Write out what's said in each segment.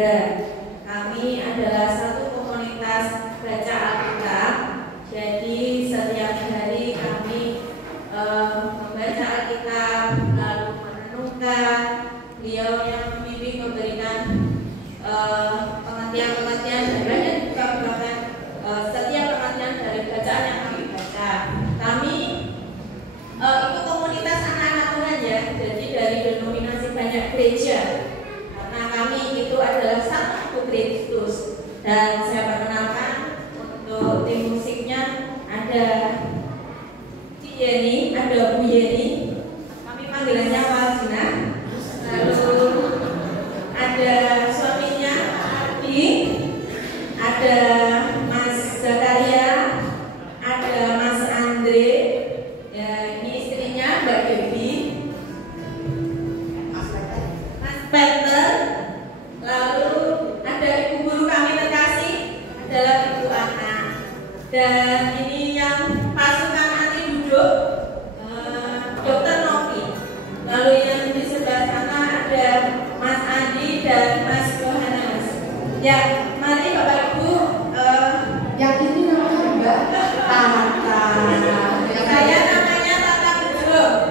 Muda. Kami adalah satu komunitas baca Alkitab. Jadi setiap hari kami membaca Alkitab, lalu merenungkan. Beliau yang membimbing memberikan pengertian-pengertian dan banyak juga merupakan setiap pengertian dari bacaan yang kami baca. Kami itu komunitas anak-anak Tuhan ya, jadi dari denominasi banyak gereja. Karena kami itu adalah satu Kristus. Dan saya perkenalkan untuk tim musiknya ada Cik Yeni, ada Bu Yeni. Kami panggilannya Waldina. Lalu ada suaminya Adi, ada Mas Zakaria, ada Mas Andre, ya ini istrinya Mbak Devi, Mas Peter, lalu ada ibu guru kami terkasih adalah Ibu Ana, dan ini yang pasukan anti duduk Dr. Novi. Lalu yang di sebelah sana ada Mas Andi dan Mas Yohanes. Ya, mari Bapak Ibu. Yang ini namanya Mbak Tata. Saya namanya Tata Bejo.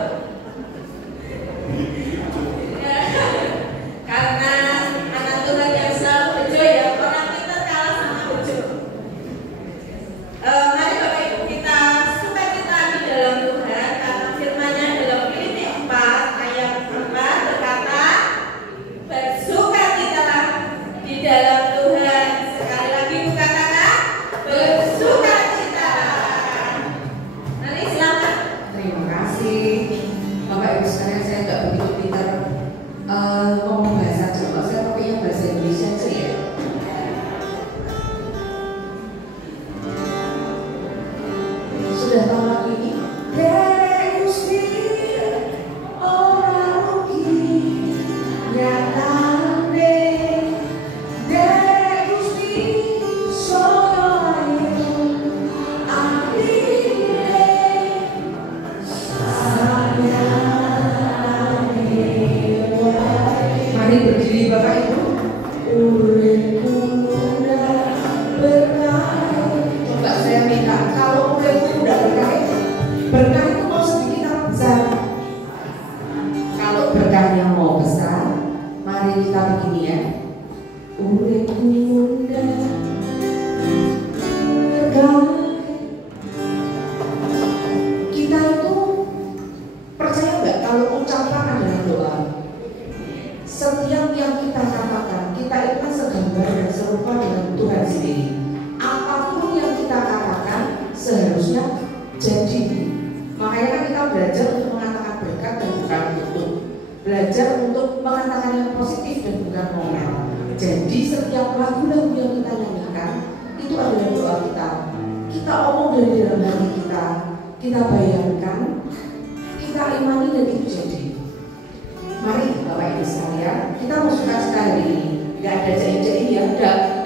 Karena anak Tuhan yang selalu bejo ya, orang pintar kalah sama bejo. Mari Bapak Ibu kita sukacita di dalam Tuhan, karena firman-Nya dalam Filipi 4 ayat 4 berkata, bersukacitalah di dalam Tuhan. Sekali lagi Bu katakan, bersukacitalah. Mari silakan. Terima kasih Bapak Ibu sekalian, saya nggak begitu pintar ngomong bahasa Jawa, saya pakainya bahasa Indonesia aja ya. Sudah tahu lagu ini? Gusti ora rugi nyatane, Gusti soyo ayu amine mari berdiri Bapak Ibu. Uripku udah berkah. Coba saya minta, kalau uripku udah berkah, berkah itu mau sedikit atau besar? Kalau berkahnya mau besar, mari kita begini ya. Uripku udah berkah. Kita itu percaya nggak kalau ucapan adalah doa? Setiap yang kita katakan, kita itu kan segambar dan serupa dengan Tuhan sendiri. Apapun yang kita katakan seharusnya jadi. Makanya kan kita belajar untuk mengatakan berkat dan bukan tutup. Belajar untuk mengatakan yang positif dan bukan ngomel. Jadi setiap lagu-lagu yang kita nyanyikan itu adalah doa kita. Kita omong dari dalam hati kita bayangkan, kita imani dan itu jadi. Mari Bapak Ibu sekalian, kita mau sukacita hari ini. Gak ada jadi-jadi ya.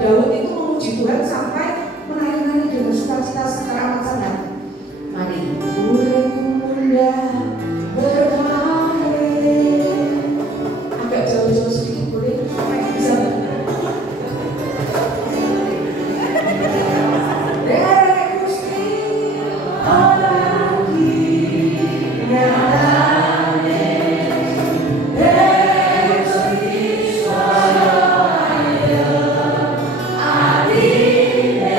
Daud itu memuji Tuhan sampai menari-nari dengan sukacita secara amat sangat. Mari, uripku muda berkarir. Agak jauh-jauh sedikit boleh? Bisa Gusti ora rugi nyatane. Gusti soyo ayu amine.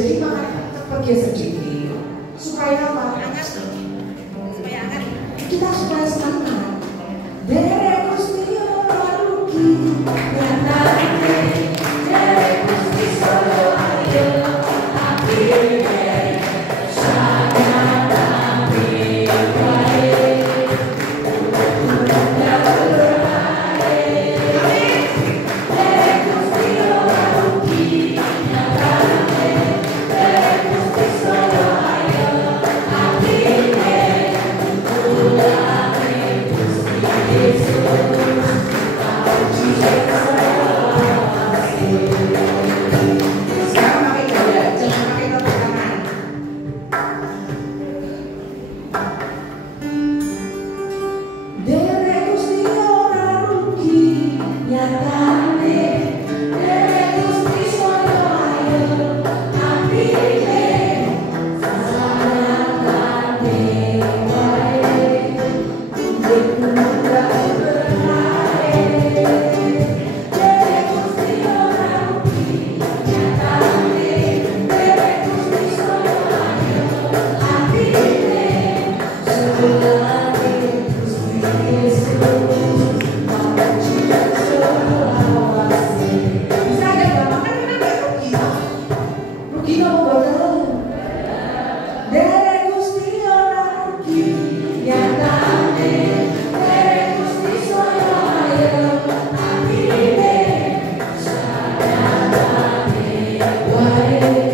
Jadi makanya kita pergi sedikit supaya apa? Supaya hangat. Kita supaya semangat. Derek Gusti ora rugi, nyatane Derek Gusti solo ayo akhirnya sangat tapi baik. Derek Gusti ora rugi, nyatane Derek Gusti solo ayo akhirnya sekarang pakai dada, jangan pakai tepuk tangan. Derek Gusti ora rugi, nyatane Derek Gusti solo ayo apike sasanatane wae.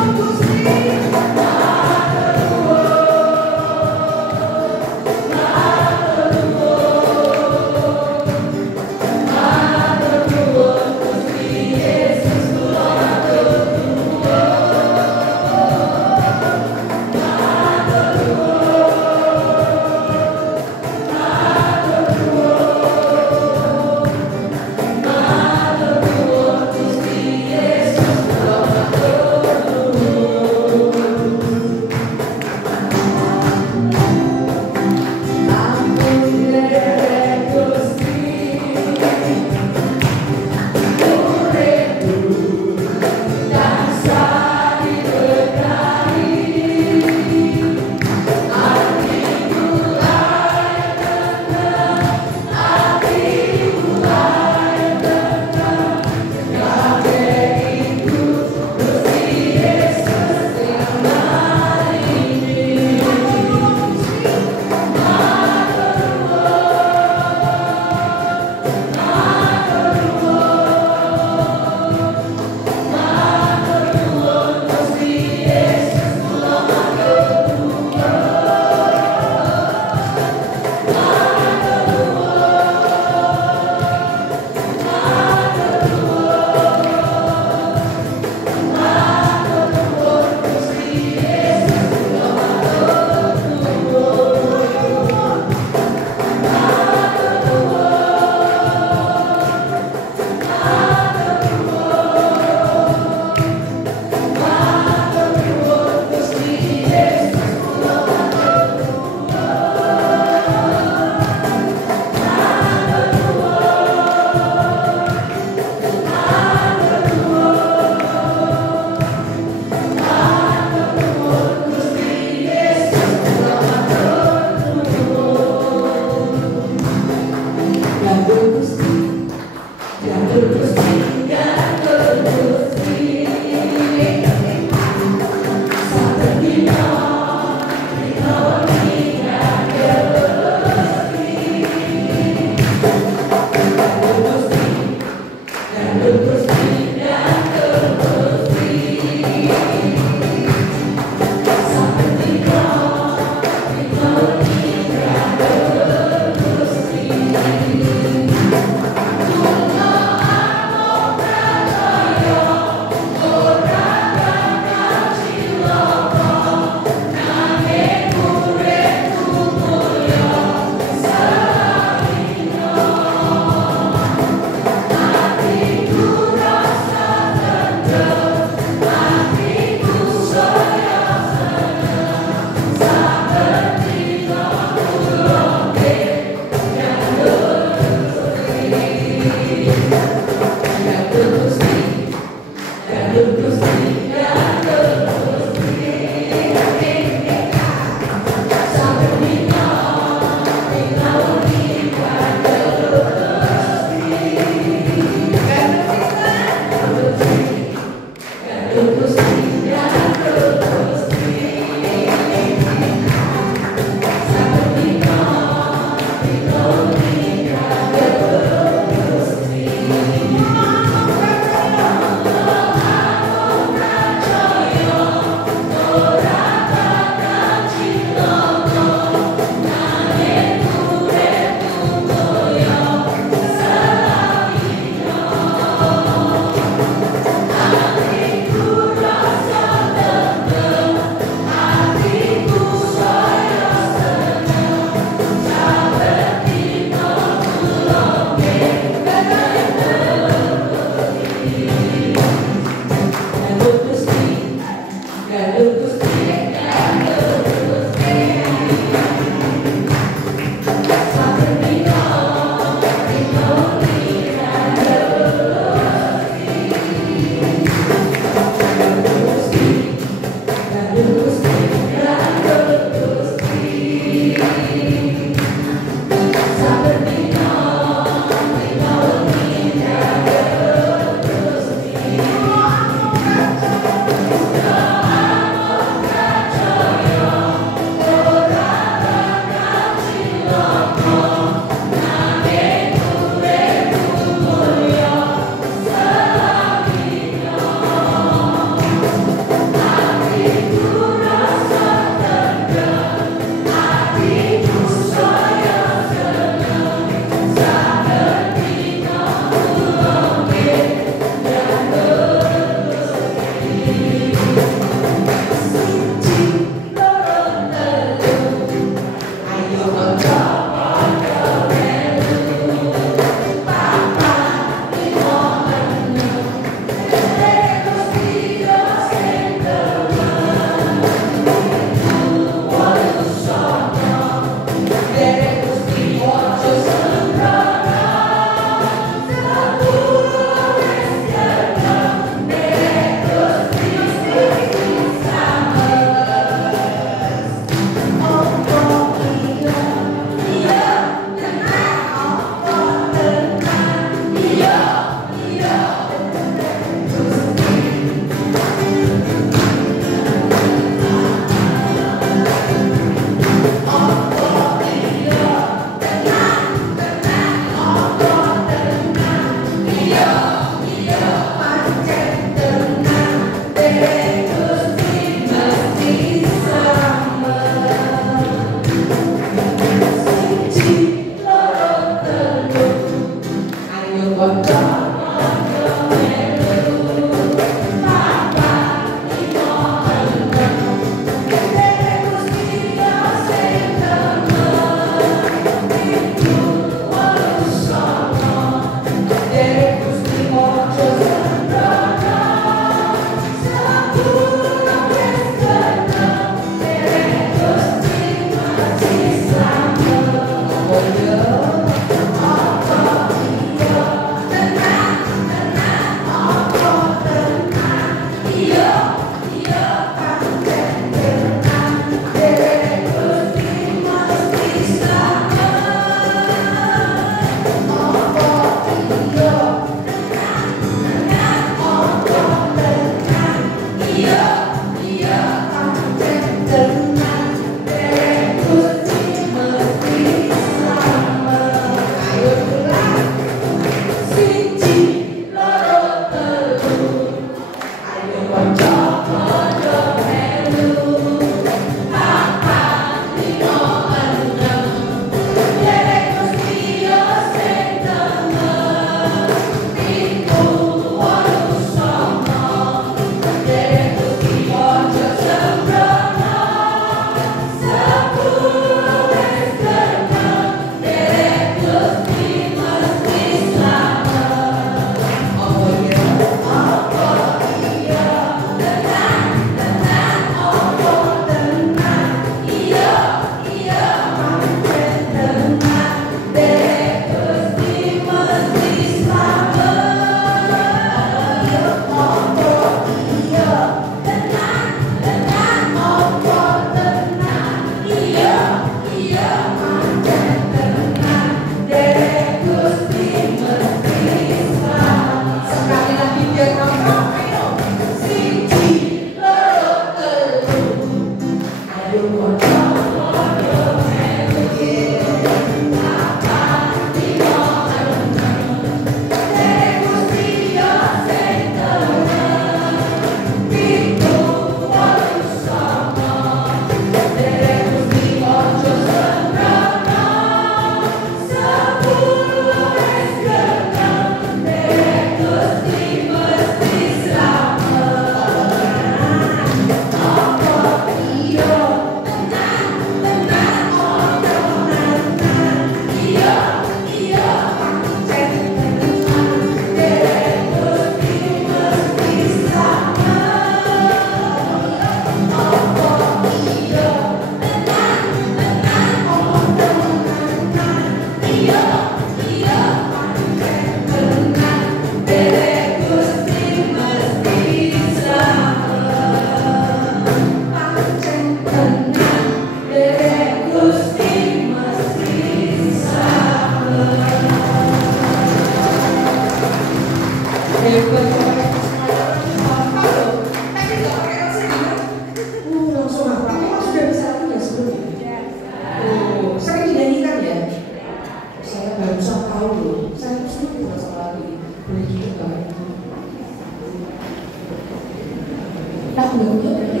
lagu berarti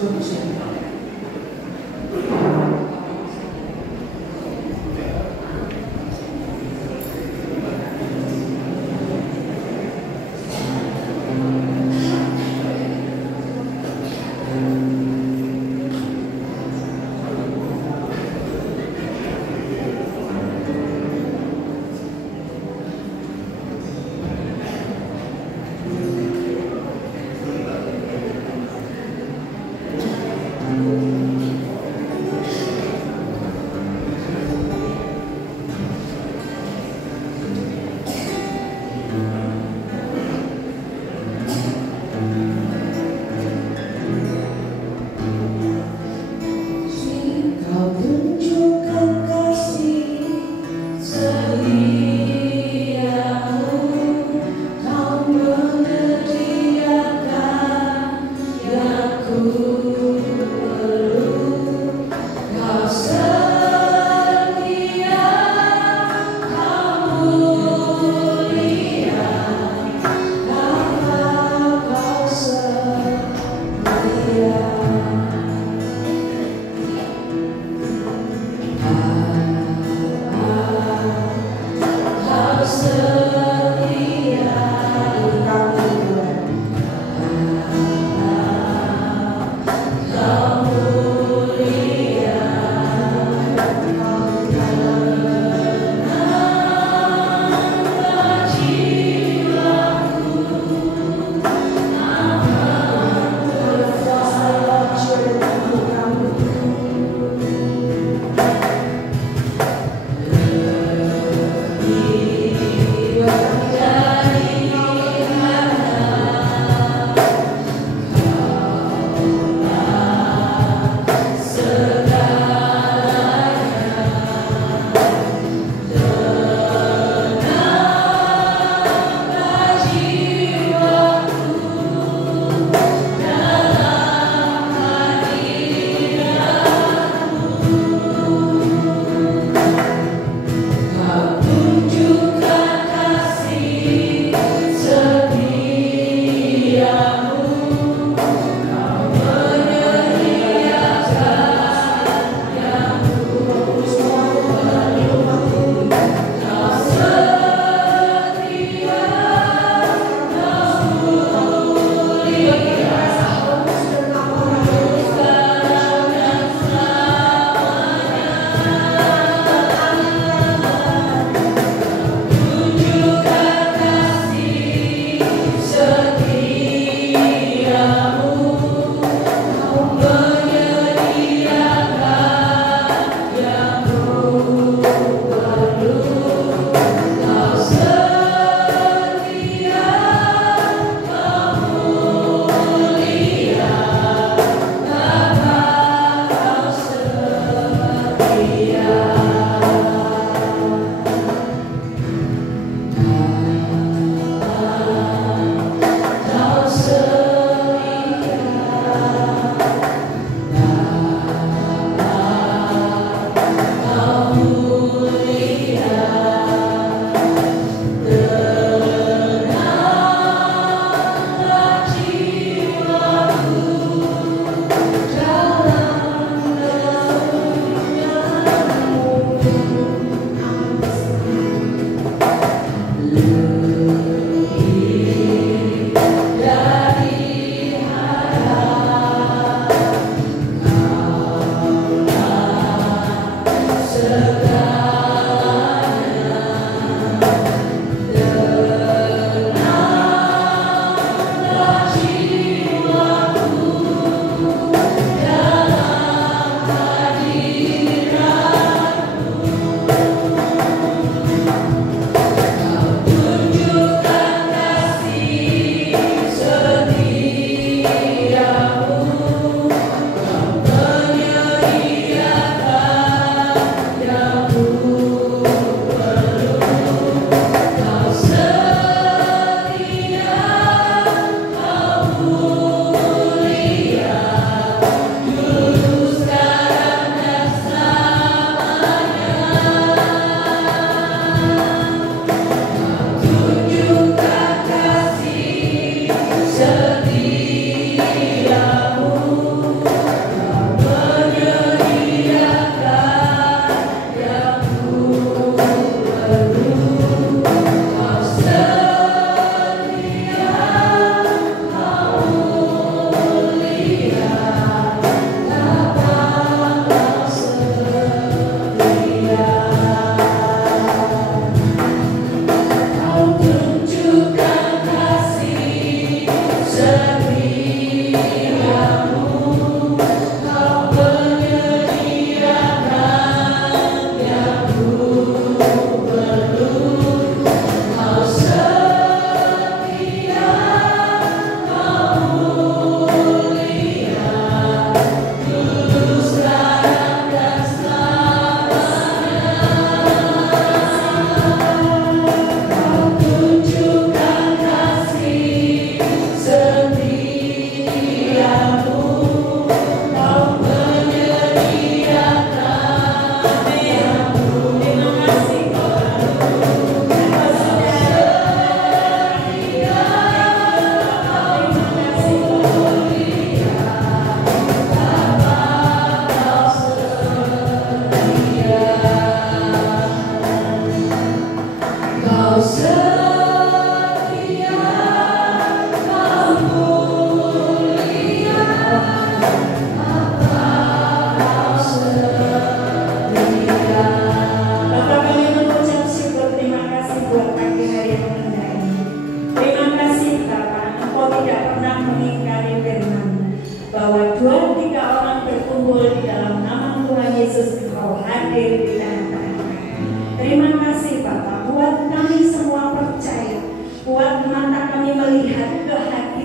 bagus ya.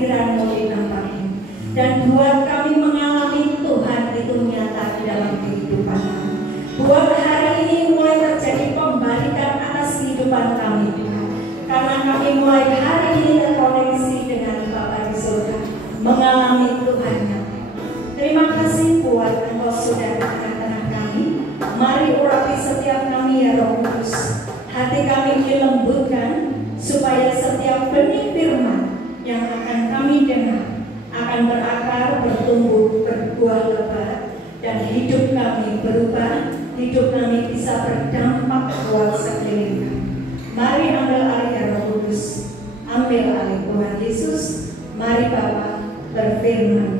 kehadiran-Mu di tempat ini, dan buat kami mengalami Tuhan itu nyata di dalam kehidupan kami. Buat hari ini mulai terjadi pembalikan atas kehidupan kami, Tuhan, karena kami mulai hari ini terkoneksi dengan Bapa di surga, mengalami Tuhan nyata. Terima kasih buat Engkau sudah di tengah-tengah kami. Mari urapi setiap kami ya Roh Kudus. Hati kami dilembutkan supaya setiap benih firman yang akan kami dengar akan berakar, bertumbuh, berbuah lebat, dan hidup kami berubah. Hidup kami bisa berdampak buat sekeliling kami. Mari ambil alih ya Roh Kudus, ambil alih Tuhan Yesus. Mari Bapa berfirman.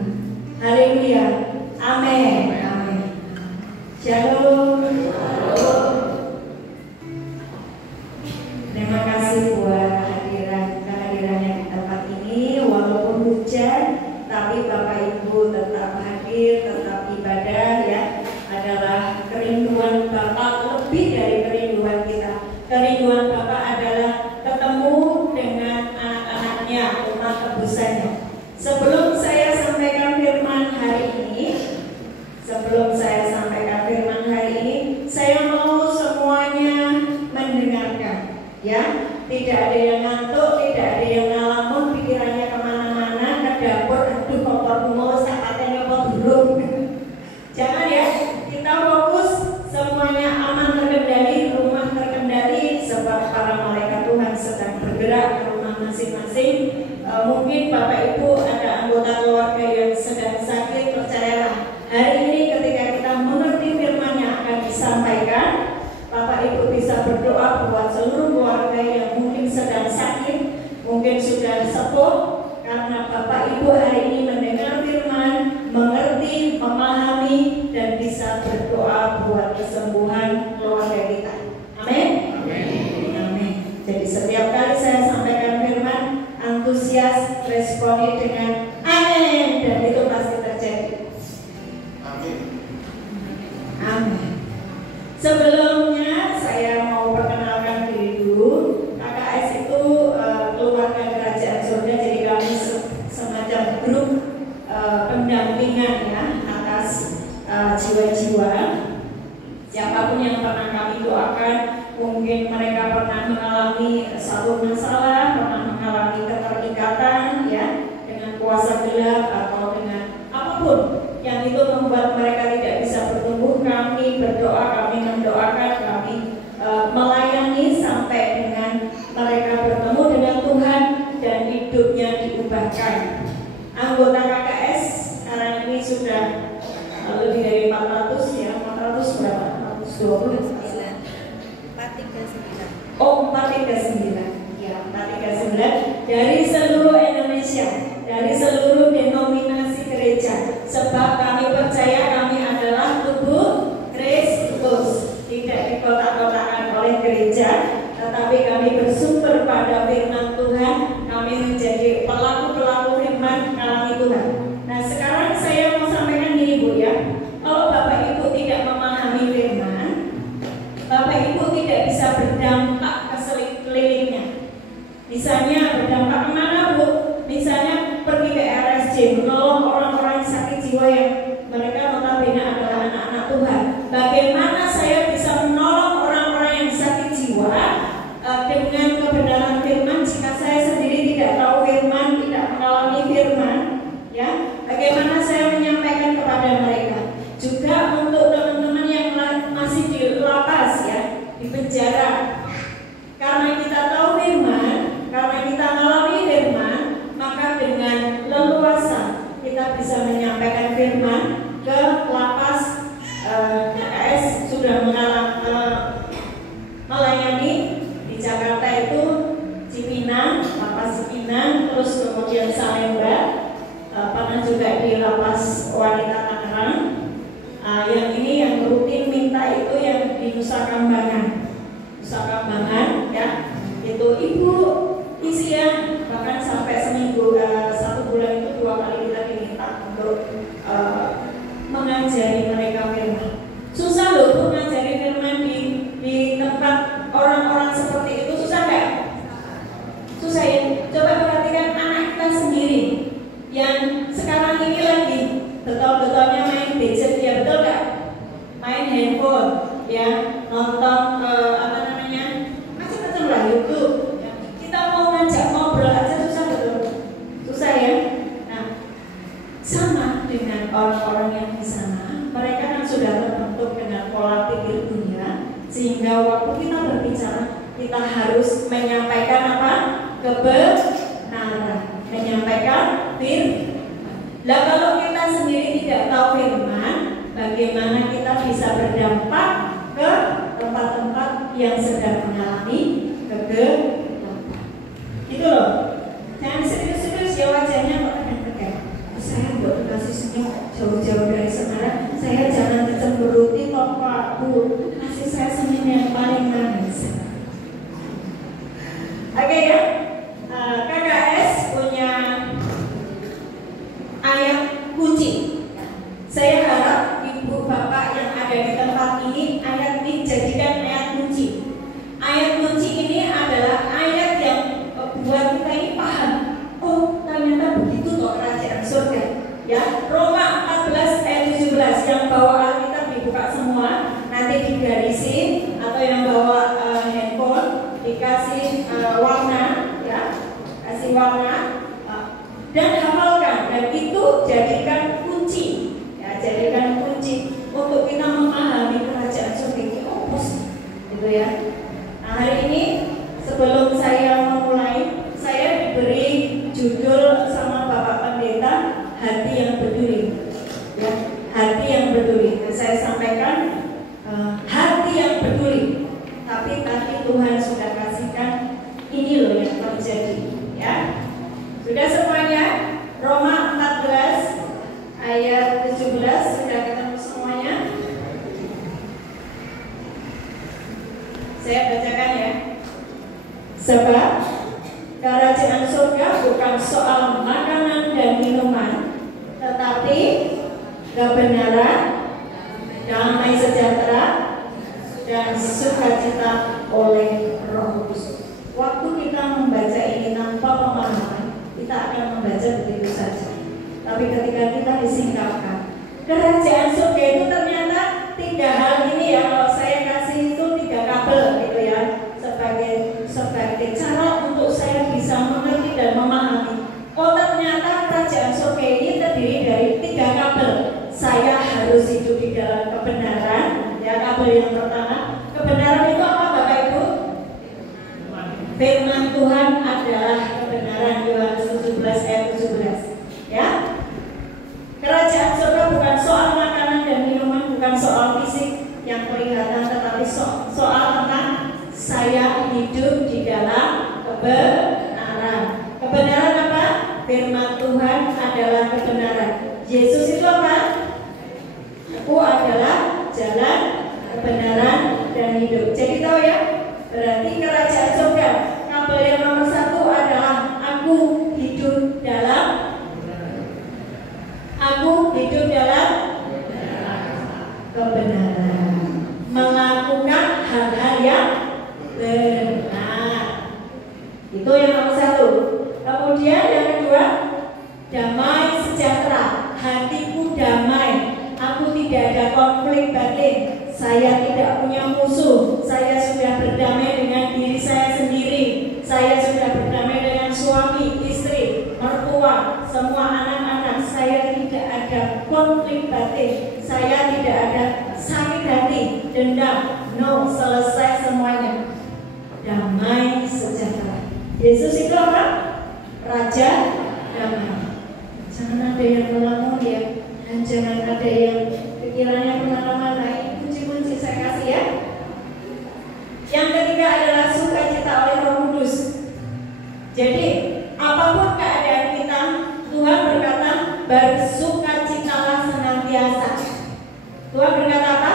Haleluya, amin, amin. Shalom. Terima kasih buat kehadirannya di tempat ini. Walaupun hujan, tapi Bapak Ibu tetap hadir, tetap ibadah ya. Adalah kerinduan Bapak lebih dari kerinduan kita. Kerinduan Bapak adalah ketemu dengan anak-anaknya, umat tebusannya. Sebelum saya sampaikan firman hari ini, saya mau semuanya mendengarkan, ya. Tidak ada yang ngantuk, tidak ada yang ngalamun, pikirannya kemana-mana, ke dapur, aduh kompor mulus, katanya kok belum. Jangan ya, kita fokus, semuanya aman terkendali, rumah terkendali, sebab para malaikat Tuhan sedang bergerak ke rumah masing-masing. Mungkin Bapak Ibu ada anggota keluarga yang sedang sakit, percayalah hari ini ketika kita mengerti firman yang akan disampaikan, Bapak Ibu bisa berdoa buat seluruh keluarga yang mungkin sedang sakit, mungkin sudah sepuh, karena Bapak Ibu hari ini mendengar firman, mengerti, memahami, dan bisa berdoa buat kesembuhan keluarga kita. Amin. Amin. Jadi setiap kali saya sampaikan firman, antusias responi dengan amin, dan itu pasti terjadi. Amin. Amin. Sebelumnya saya mau perkenalkan diri dulu. KKS itu keluarga kerajaan surga, jadi kami semacam grup pendampingan ya atas jiwa-jiwa. Siapapun yang pernah kami doakan, mungkin mereka pernah mengalami satu masalah, pernah mengalami keterikatan ya dengan kuasa gelap atau dengan apapun yang itu membuat mereka tidak bisa bertumbuh. Kami berdoa, kami mendoakan, kami melayani sampai dengan mereka bertemu dengan Tuhan dan hidupnya diubahkan. Anggota KKS sekarang ini sudah lebih dari 400 ya, 400 berapa? 420? 439. Oh, 439. Ya, 439 dari seluruh Indonesia, dari seluruh denominasi gereja. Sebab kami percaya kami adalah tubuh Kristus, tidak dikotak-kotakan oleh gereja, tetapi kami bersumber pada firman Tuhan. Kami menjadi pelaku-pelaku firman alami Tuhan. Nah, sekarang saya mau sampaikan ini Bu ya. Kalau Bapak Ibu tidak memahami firman, Bapak Ibu tidak bisa berdampak ke sekelilingnya. Misalnya berdampak kemana Bu? Misalnya pergi ke RSJ menolong orang-orang sakit jiwa yang mereka notabene adalah anak-anak Tuhan. Bagaimana saya bisa menolong orang-orang yang sakit jiwa dengan kebenaran firman jika saya sendiri tidak tahu firman, tidak mengalami firman? Ya, bagaimana saya menyampaikan kepada mereka? Juga untuk teman-teman yang masih di lapas ya, di penjara. Karena kita tahu firman, karena kita mengalami firman, maka dengan leluasa kita bisa menyampaikan firman ke lapas. KKS sudah melayani di Jakarta itu Cipinang, lapas Cipinang, terus kemudian Salemba, pernah juga di lapas wanita Tangerang. Yang ini yang rutin minta itu yang di Nusa Kambangan, ya, itu ibu isian bahkan sampai seminggu, 1 bulan itu 2 kali kita diminta untuk mengajari mereka firman. Susah loh Bu mengajari firman di tempat orang-orang seperti itu, susah nggak? Susah ya. Coba perhatikan anak kita sendiri. dengan orang-orang yang di sana, mereka kan sudah terbentuk dengan pola pikir dunia, sehingga waktu kita berbicara kita harus menyampaikan apa? Kebenaran, menyampaikan firman. Lah kalau kita sendiri tidak tahu firman, bagaimana kita bisa berdampak ke tempat-tempat yang sedang mengalami kegelapan? Gitu loh. Jangan serius-serius ya wajahnya kok tegang-tegang. Saya buat kasih senyum jauh-jauh dari Semarang. Saya jangan dicemberuti kok Pak Bu. Kasih saya senyum yang paling manis. Oke ya. KKS punya ayat kunci. Saya harap ibu bapak yang ada di tempat ini ayat ini jadikan ayat kunci. Ayat kunci ini adalah ayat yang buat kita ini paham. Oh ternyata begitu toh kerajaan surga. Ya, Roma 14 ayat 17. Yang bawa Alkitab dibuka semua, nanti digarisin, atau yang bawa handphone dikasih warna, ya, kasih warna dan hafalkan, dan itu jadikan kunci, ya, jadikan kunci untuk kita memahami kerajaan surga itu apa sih, gitu ya. Nah hari ini sebelum saya memulai, saya diberi judul sama Bapak Pendeta, hati yang peduli, ya, hati yang peduli. Saya sampaikan hati yang peduli, tapi tadi Tuhan sudah kasihkan ini loh yang terjadi, ya. Sudah semuanya? Roma 14 ayat 17 sudah ketemu semuanya? Saya bacakan ya. Sebab kerajaan surga bukan soal makanan dan minuman, tetapi kebenaran, damai sejahtera, dan sukacita oleh Roh Kudus. Waktu kita membaca ini tanpa pemahaman, kita akan membaca begitu saja. Tapi ketika kita disingkapkan, kerajaan surga itu ternyata 3 hal ini ya. Kalau saya kasih itu 3 kabel gitu ya, sebagai cara untuk saya bisa mengerti dan memahami. Oh ternyata kerajaan surga ini terdiri dari 3 kabel. Saya harus hidup di dalam kebenaran. Ya, kabel yang pertama, kebenaran itu apa Bapak Ibu? Firman Tuhan adalah kebenaran. Yohanes 17 ayat 17. Ya. Kerajaan surga bukan soal makanan dan minuman, bukan soal fisik yang kelihatan, tetapi soal tentang saya hidup di dalam kebenaran. Kebenaran apa? Firman Tuhan adalah kebenaran. Yesus itu apa? Aku adalah jalan, kebenaran, dan hidup. Jadi tahu ya? Berarti kerajaan surga, kabel yang nomor 1 adalah aku hidup dalam kebenaran, melakukan hal-hal yang benar. Itu yang nomor 1. Kemudian yang kedua, damai sejahtera. Hatiku damai. Aku tidak ada konflik batin. Saya tidak punya musuh. Saya sudah berdamai dengan diri saya sendiri. Saya sudah berdamai dengan suami, istri, mertua, semua anak-anak. Saya tidak ada konflik batin. Saya tidak ada sakit hati, dendam. No, selesai semuanya. Damai sejahtera. Yesus itu apa? Raja damai. Jangan ada yang melamun ya, dan jangan ada yang pikirannya kemana-mana. Ini kunci-kunci saya kasih ya. Yang ketiga adalah sukacita oleh Roh Kudus. Jadi apapun keadaan kita, Tuhan berkata bersukacitalah senantiasa. Tuhan berkata apa?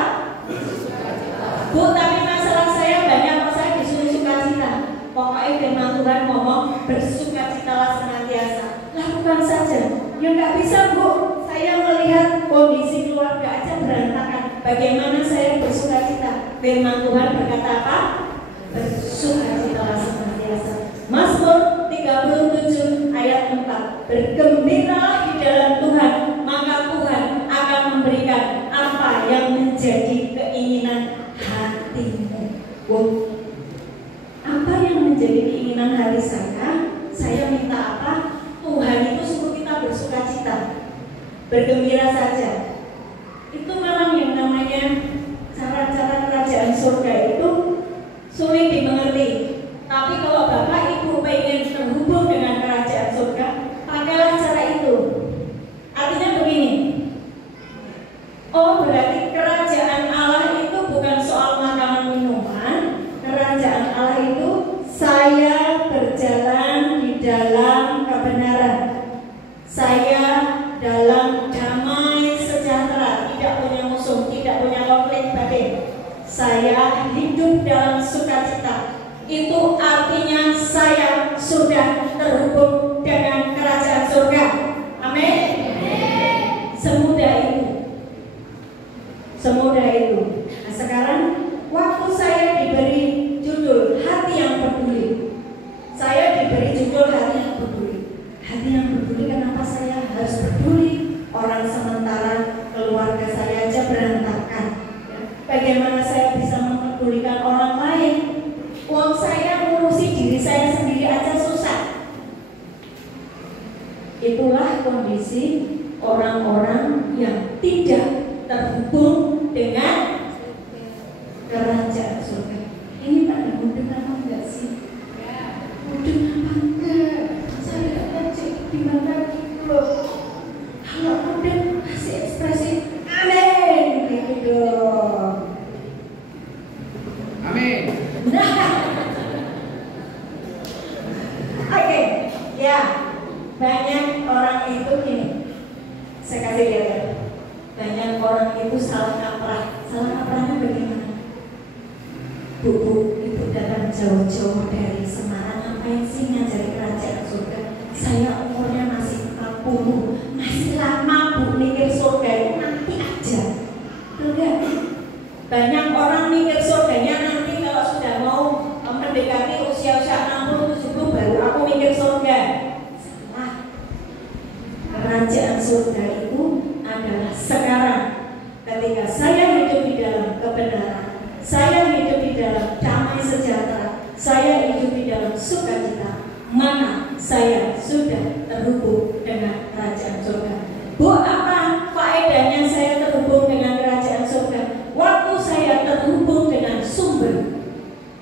Bu, tapi masalah saya banyak, kok saya disuruh sukacita. Pokoknya firman Tuhan ngomong bersukacitalah senantiasa. Lakukan saja. Ya nggak bisa Bu, saya melihat kondisi keluarga aja berantakan. Bagaimana saya bersukacita? Firman Tuhan berkata apa? Bersukacitalah senantiasa. Mazmur 37 ayat 4. Bergembiralah di dalam Tuhan, maka Tuhan akan memberikan apa yang menjadi keinginan hatimu. Wow. Apa yang menjadi keinginan hati saya? Saya minta apa? Tuhan itu suruh kita bersukacita. bergembira saja. Itu memang yang namanya cara-cara kerajaan surga itu sulit dimengerti. Tapi kalau Bapak Ibu pengen terhubung dengan kerajaan surga, pakailah cara itu. Artinya begini. Oh, berarti kerajaan Allah itu bukan soal makanan minuman. Kerajaan Allah itu saya berjalan di dalam kebenaran. Saya dalam damai sejahtera, tidak punya musuh, tidak punya konflik batin. Saya hidup dalam sukacita. Itu artinya saya sudah terhubung dengan kerajaan surga. Amin. Semudah itu. Semudah itu. Nah, sekarang waktu saya diberi judul hati yang peduli, saya diberi judul hati yang peduli. Hati yang peduli, kenapa saya harus peduli? Orang sementara keluarga saya aja berantakan. Bagaimana saya bisa mempedulikan orang lain? Uang saya ngurusi diri saya sendiri aja susah. Itulah kondisi orang-orang yang tidak terhubung dengan kerajaan surga. Ini pada mudeng apa enggak sih? Mudeng apa enggak? Saya aja gimana gitu loh. Kalau mudeng kasih ekspresi amin gitu. Amin. Oke, ya. Banyak orang itu gini. Saya kasih lihat ya. Banyak orang itu salah kaprah. Salah kaprahnya bagaimana? Bu, ibu datang jauh-jauh dari Semarang, ngapain sih ngajari kerajaan surga? Saya umurnya masih 40, masih lama Bu, mikir surga itu nanti aja. Betul gak? Banyak orang mikir surganya nanti kalau sudah mau mendekati usia-usia 60-70 baru aku mikir surga. Salah. Kerajaan surga itu adalah sekarang. Ketika saya hidup di dalam kebenaran, saya hidup di dalam damai sejahtera, saya hidup di dalam sukacita, maka saya sudah terhubung dengan kerajaan surga. Bu, apa faedahnya saya terhubung dengan kerajaan surga? Waktu saya terhubung dengan sumber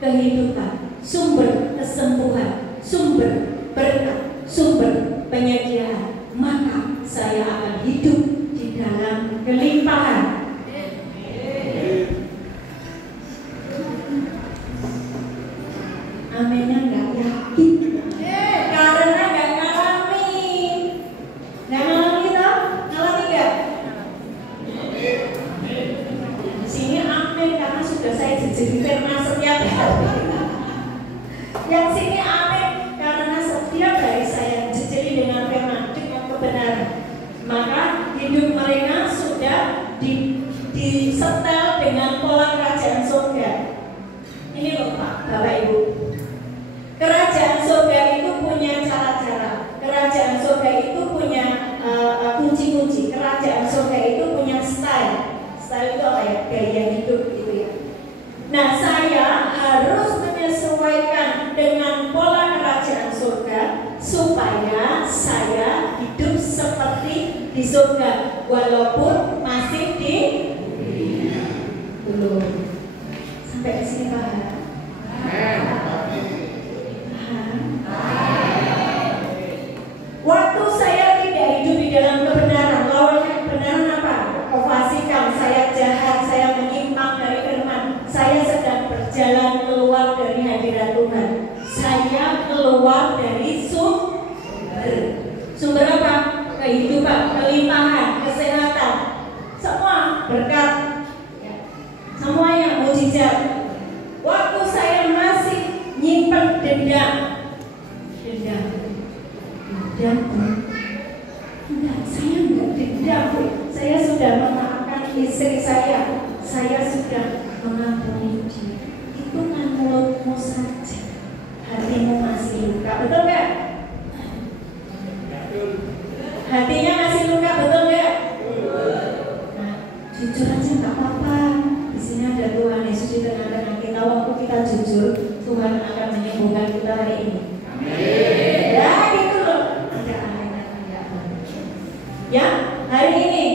kehidupan, sumber kesembuhan, sumber berkat, sumber penyediaan, maka saya akan hidup di dalam kelimpahan. Aminnya nggak yakin, karena nggak ngalami. Nggak ngalami toh? Ngalami nggak? Di sini amin karena sudah saya jejeli firman setiap hari. Yang sini amin karena setiap hari saya jejeli dengan firman, dengan kebenaran. Maka hidup mereka sudah disetel dengan pola kerajaan surga. Ini loh Pak, Bapak Ibu. Kerajaan surga itu punya cara-cara. Kerajaan surga itu punya kunci-kunci. Kerajaan surga itu punya style. Style itu apa ya? Gaya hidup gitu ya. Nah, saya harus menyesuaikan dengan pola kerajaan surga supaya saya hidup seperti di surga walaupun masih di belum. Sampai ke sini paham? Waktu saya tidak hidup di dalam kebenaran, lawannya kebenaran apa? Ovasikan, saya jahat, saya menyimpang dari firman, saya sedang berjalan keluar dari hadirat Tuhan. Saya keluar dari sumber apa? Kehidupan, kelimpahan, kesehatan, semua berkat, semuanya mujizat. Waktu saya masih nyimpen dendam, enggak, saya enggak dendam. Saya sudah memaafkan istri saya sudah mengampuni dia. Itu kan mulutmu saja, hatimu masih luka, betul nggak? Hatinya masih luka, betul nggak? Nah, jujur aja nggak apa-apa. Di sini ada Tuhan Yesus di tengah-tengah kita. Waktu kita jujur, Tuhan akan menyembuhkan kita hari ini. Amin. Ya, gitu loh. Ya, hari ini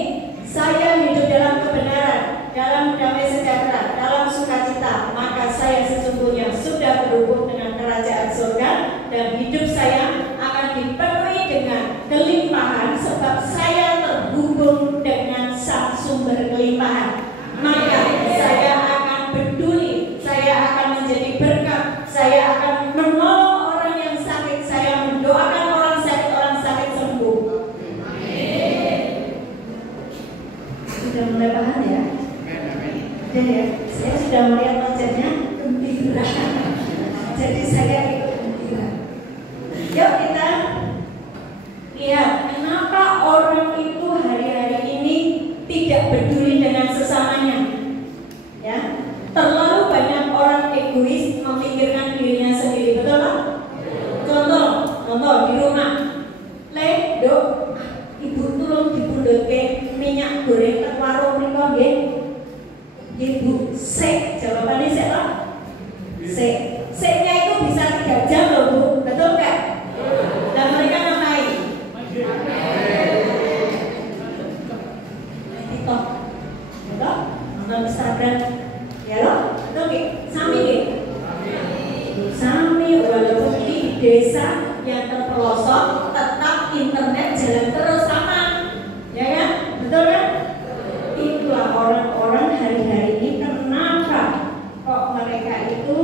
saya hidup dalam kebenaran, dalam damai sejahtera, dalam sukacita, maka saya sesungguhnya sudah terhubung dengan kerajaan surga, dan hidup saya akan dipenuhi dengan kelimpahan sebab saya terhubung dengan sang sumber kelimpahan. Maka saya akan peduli, saya akan menjadi berkat, saya akan menolong orang yang sakit, saya mendoakan orang sakit sembuh. Sudah mulai paham ya? Ya, saya sudah melihat wajahnya gembira. Jadi saya ikut gembira. Yuk kita lihat kenapa orang itu hari-hari ini tidak peduli dengan sesamanya. Ya, terlalu banyak orang egois memikirkan dirinya sendiri, betul tak? Contoh di rumah, dok, ibu tolong dipundhutke minyak goreng teng warung mriko nggih. Ibu, sek, jawabannya sek lah. Seknya itu bisa 3 jam loh Bu, betul nggak? Dan mereka ngapain? TikTok, betul? Nonton Instagram, ya loh, betul nggak? Sami nggak? Sami, walaupun ini di desa yang terpelosok, tetap internet jalan terus sama, ya kan? Betul kan? Itulah orang-orang hari-hari ini kenapa kok mereka itu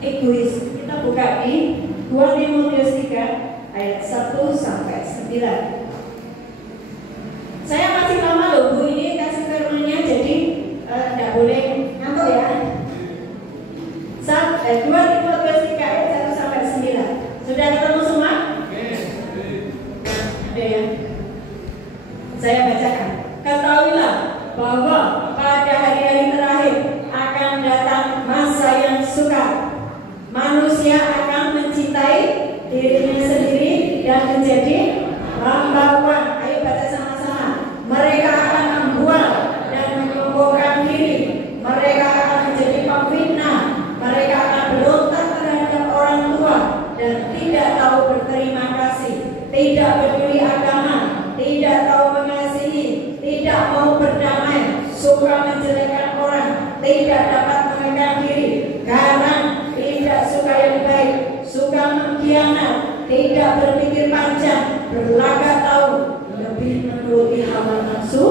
egois. Kita buka di 2 Timotius 3 ayat 1 sampai 9. Saya masih lama loh Bu, ini kasih firmannya, jadi tidak boleh ngantuk ya. 2 Timotius 3 ayat 1 sampai 9. Sudah ketemu semua? Ada ya? Saya bacakan. Ketahuilah bahwa pada hari-hari terakhir akan datang masa yang sukar. Manusia akan mencintai dirinya sendiri dan menjadi hamba-hamba. Ayo baca sama-sama. Mereka akan membual dan menyombongkan diri. Mereka akan menjadi pemfitnah. Mereka akan berontak terhadap orang tua dan tidak tahu berterima kasih, tidak peduli agama, tidak tahu mengasihi, tidak mau berdamai, suka menjelekkan orang, tidak dapat mengendalikan diri, garang, tidak suka yang baik, suka mengkhianat, tidak berpikir panjang, berlagak tahu, lebih menuruti hawa nafsu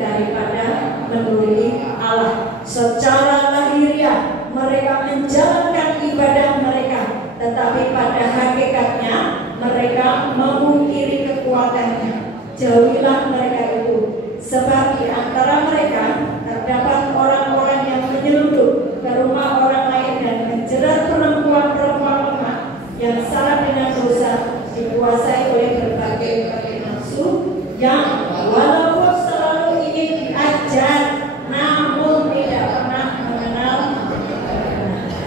daripada menuruti Allah. Secara lahiriah mereka menjalankan ibadah mereka, tetapi pada hakikatnya mereka memungkiri kekuatannya. Jauhilah mereka itu, sebab di antara mereka terdapat orang-orang yang menyelundup ke rumah orang lain dan menjerat perempuan-perempuan lemah yang salah dengan dosa, dikuasai oleh berbagai nafsu yang walaupun selalu ingin diajar, namun tidak pernah mengenal kebenaran.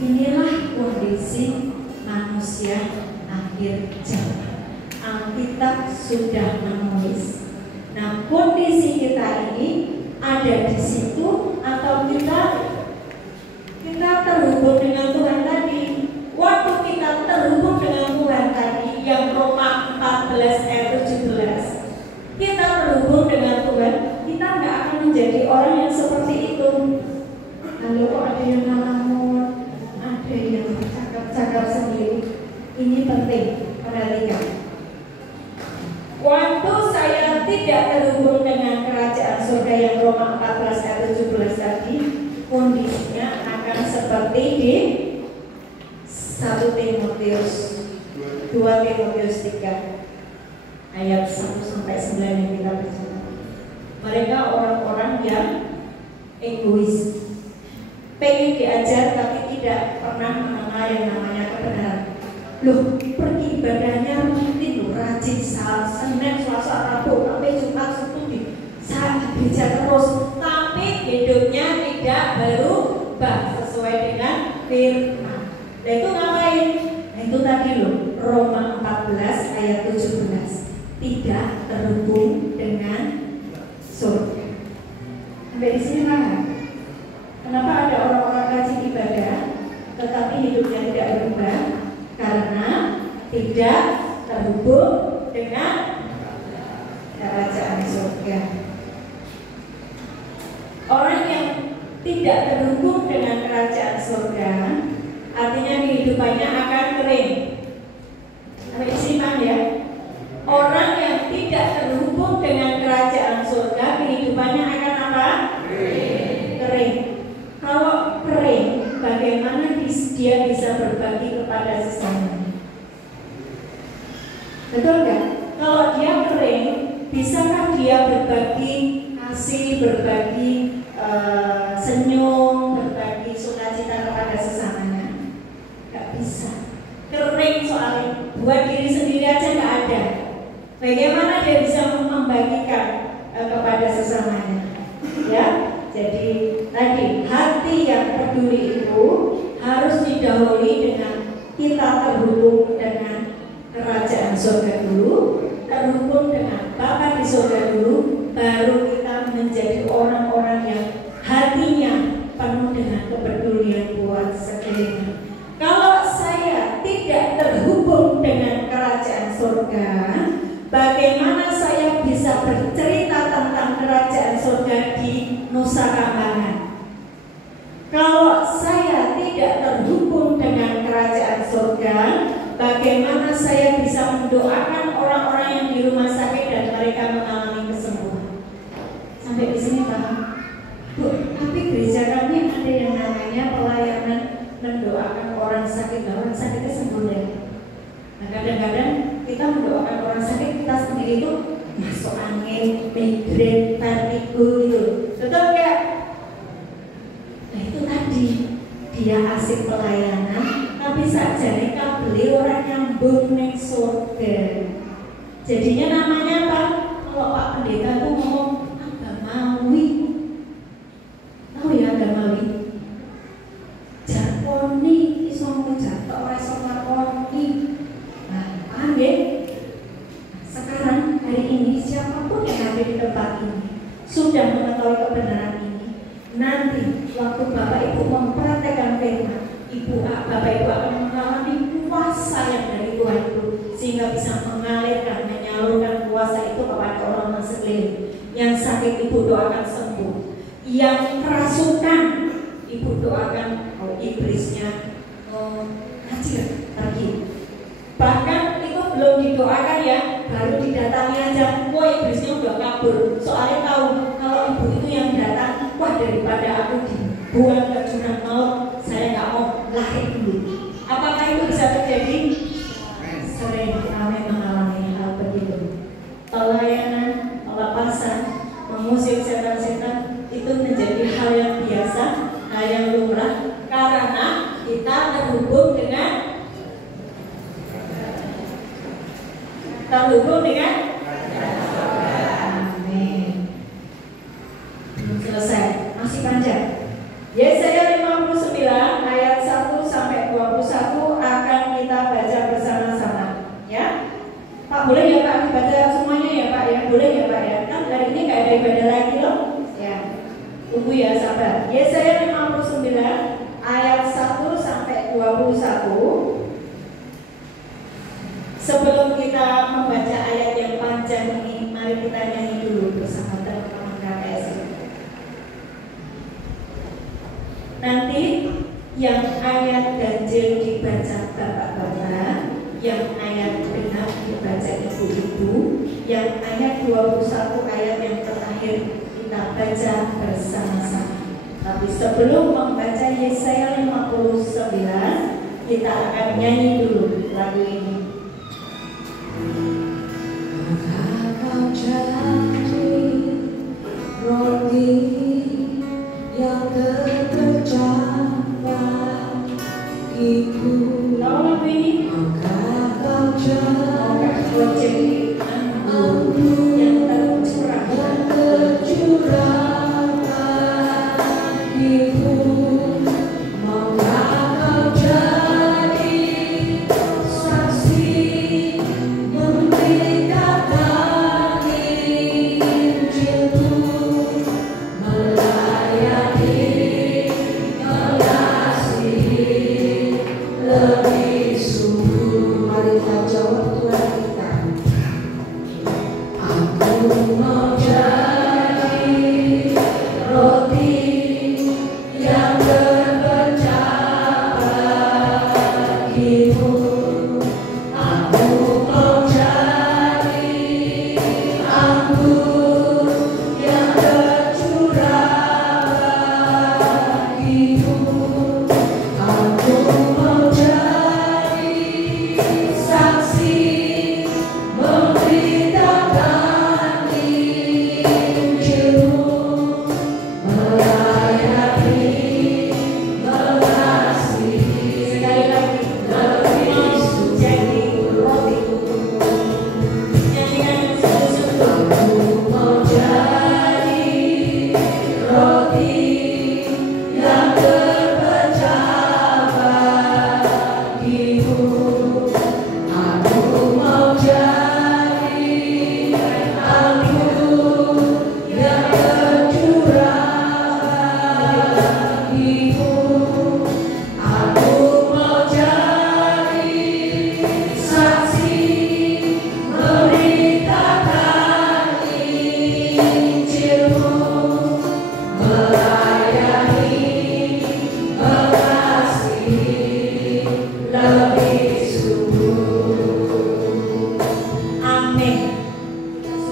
Inilah kondisi manusia akhir zaman. Alkitab sudah menulis. Nah, kondisi kita ini ada di situ atau kita terhubung dengan Tuhan tadi. Waktu kita terhubung dengan Tuhan tadi yang Roma 14 ayat 17, kita terhubung dengan Tuhan, kita nggak akan menjadi orang yang seperti itu. Lalu kok ada yang ngalamun, ada yang cakap-cakap sendiri. Ini penting, perhatikan. Waktu saya tidak terhubung dengan kerajaan surga yang Roma 14 ayat 17 tadi, kondisinya akan seperti di 1 Timotius 2 Timotius 3 ayat 1 sampai 9 yang kita baca. Mereka orang-orang yang egois, pengen diajar tapi tidak pernah mengenal yang namanya kebenaran. Loh, pergi ibadahnya rutin loh, rajin Senin, Selasa, Rabu, sampai Jumat, Sabtu di gereja terus, tapi hidupnya tidak berubah sesuai dengan firman. Nah itu ngapain? Nah itu tadi loh, Roma 14 ayat 17, tidak terhubung dengan surga. Sampai di sini mana? Kenapa ada orang-orang rajin ibadah tetapi hidupnya tidak berubah? Karena tidak terhubung dengan tidak terhubung dengan kerajaan surga, artinya kehidupannya akan kering. Sampai simpan ya. Orang yang tidak terhubung dengan kerajaan surga, kehidupannya akan apa? Kering. Kalau kering, bagaimana dia bisa berbagi kepada sesamanya? Betul nggak? Kalau dia kering, bisakah dia berbagi kasih, berbagi senyum, berbagi sukacita kepada sesamanya? Gak bisa. Kering soalnya, buat diri sendiri aja gak ada. Bagaimana dia bisa membagikan kepada sesamanya? Ya, jadi tadi hati yang peduli itu harus didahului dengan kita terhubung dengan kerajaan surga dulu, terhubung dengan Bapa di surga dulu, baru kita menjadi orang-orang yang hatinya penuh dengan kepedulian buat sekelilingnya. Kalau saya tidak terhubung dengan kerajaan surga, bagaimana saya bisa bercerita tentang kerajaan surga di Nusa Kambangan? Kalau saya tidak terhubung dengan kerajaan surga, bagaimana saya bisa mendoakan orang-orang yang di rumah sakit dan mereka mengalami kesembuhan? Sampai di sini Pak. Bu, tapi gereja kami ada yang namanya pelayanan mendoakan orang sakit, orang sakitnya sembuh ya. Nah, kadang-kadang kita mendoakan orang sakit, kita sendiri itu masuk angin, migrain, vertigo gitu. Betul nggak? Nah itu tadi dia asik pelayanan, tapi sajane kabeli orang nyambung ning surga. Jadinya namanya apa? Kalau Pak Pendeta tuh ngomong agamawi, tahu ya agamawi? Jakoni iso ngucap ora iso nglakoni. Nah, paham ya? Sekarang hari ini siapapun yang ada di tempat ini sudah mengetahui kebenaran ini. Nanti waktu Bapak Ibu mempraktekkan firman, Bapak Ibu akan mengalami kuasa yang dari Tuhan itu, sehingga bisa mengalirkan, menyalurkan kuasa itu kepada orang-orang sekeliling. Yang sakit Ibu doakan sembuh, yang kerasukan Ibu doakan iblisnya hancur pergi. Bahkan itu belum didoakan ya, baru didatangi aja, wah iblisnya udah kabur. Soalnya tahu kalau ibu itu yang datang, wah daripada aku dibuang ke jurang maut, saya nggak mau lahir dulu. Apakah itu bisa terjadi? Sering kami mengalami hal begitu. Pelayanan, pelepasan, mengusir setan-setan itu menjadi hal yang biasa, hal yang lumrah, karena kita terhubung dengan Amin. Belum selesai, masih panjang. Yesaya 59 ayat 1 sampai 21 akan kita baca bersama-sama, ya. Pak, boleh ya Pak dibaca semuanya ya Pak ya? Boleh ya Pak ya? Kan hari ini nggak ada ibadah lagi loh. Ya. Tunggu ya, sabar. Yesaya 59 ayat 1 sampai 21. Sebelum kita membaca ayat yang panjang ini, mari kita nyanyi dulu bersama teman-teman KKS. Nanti yang ayat ganjil dibaca bapak-bapak, yang ayat genap dibaca ibu-ibu, yang ayat 21 ayat yang terakhir kita baca bersama-sama. Tapi sebelum membaca Yesaya 59, kita akan nyanyi dulu lagu ini. Kau jadi roti yang terpecah bagiku. Tahu lagu ini? Maka kau jadi anggur yang tercurah bagiku. Maka kau jadi saksi memberitakan Injilku, melayani, mengasihi lebih sungguh. Mari kita jawab Tuhan kita. Aku mau jadi roti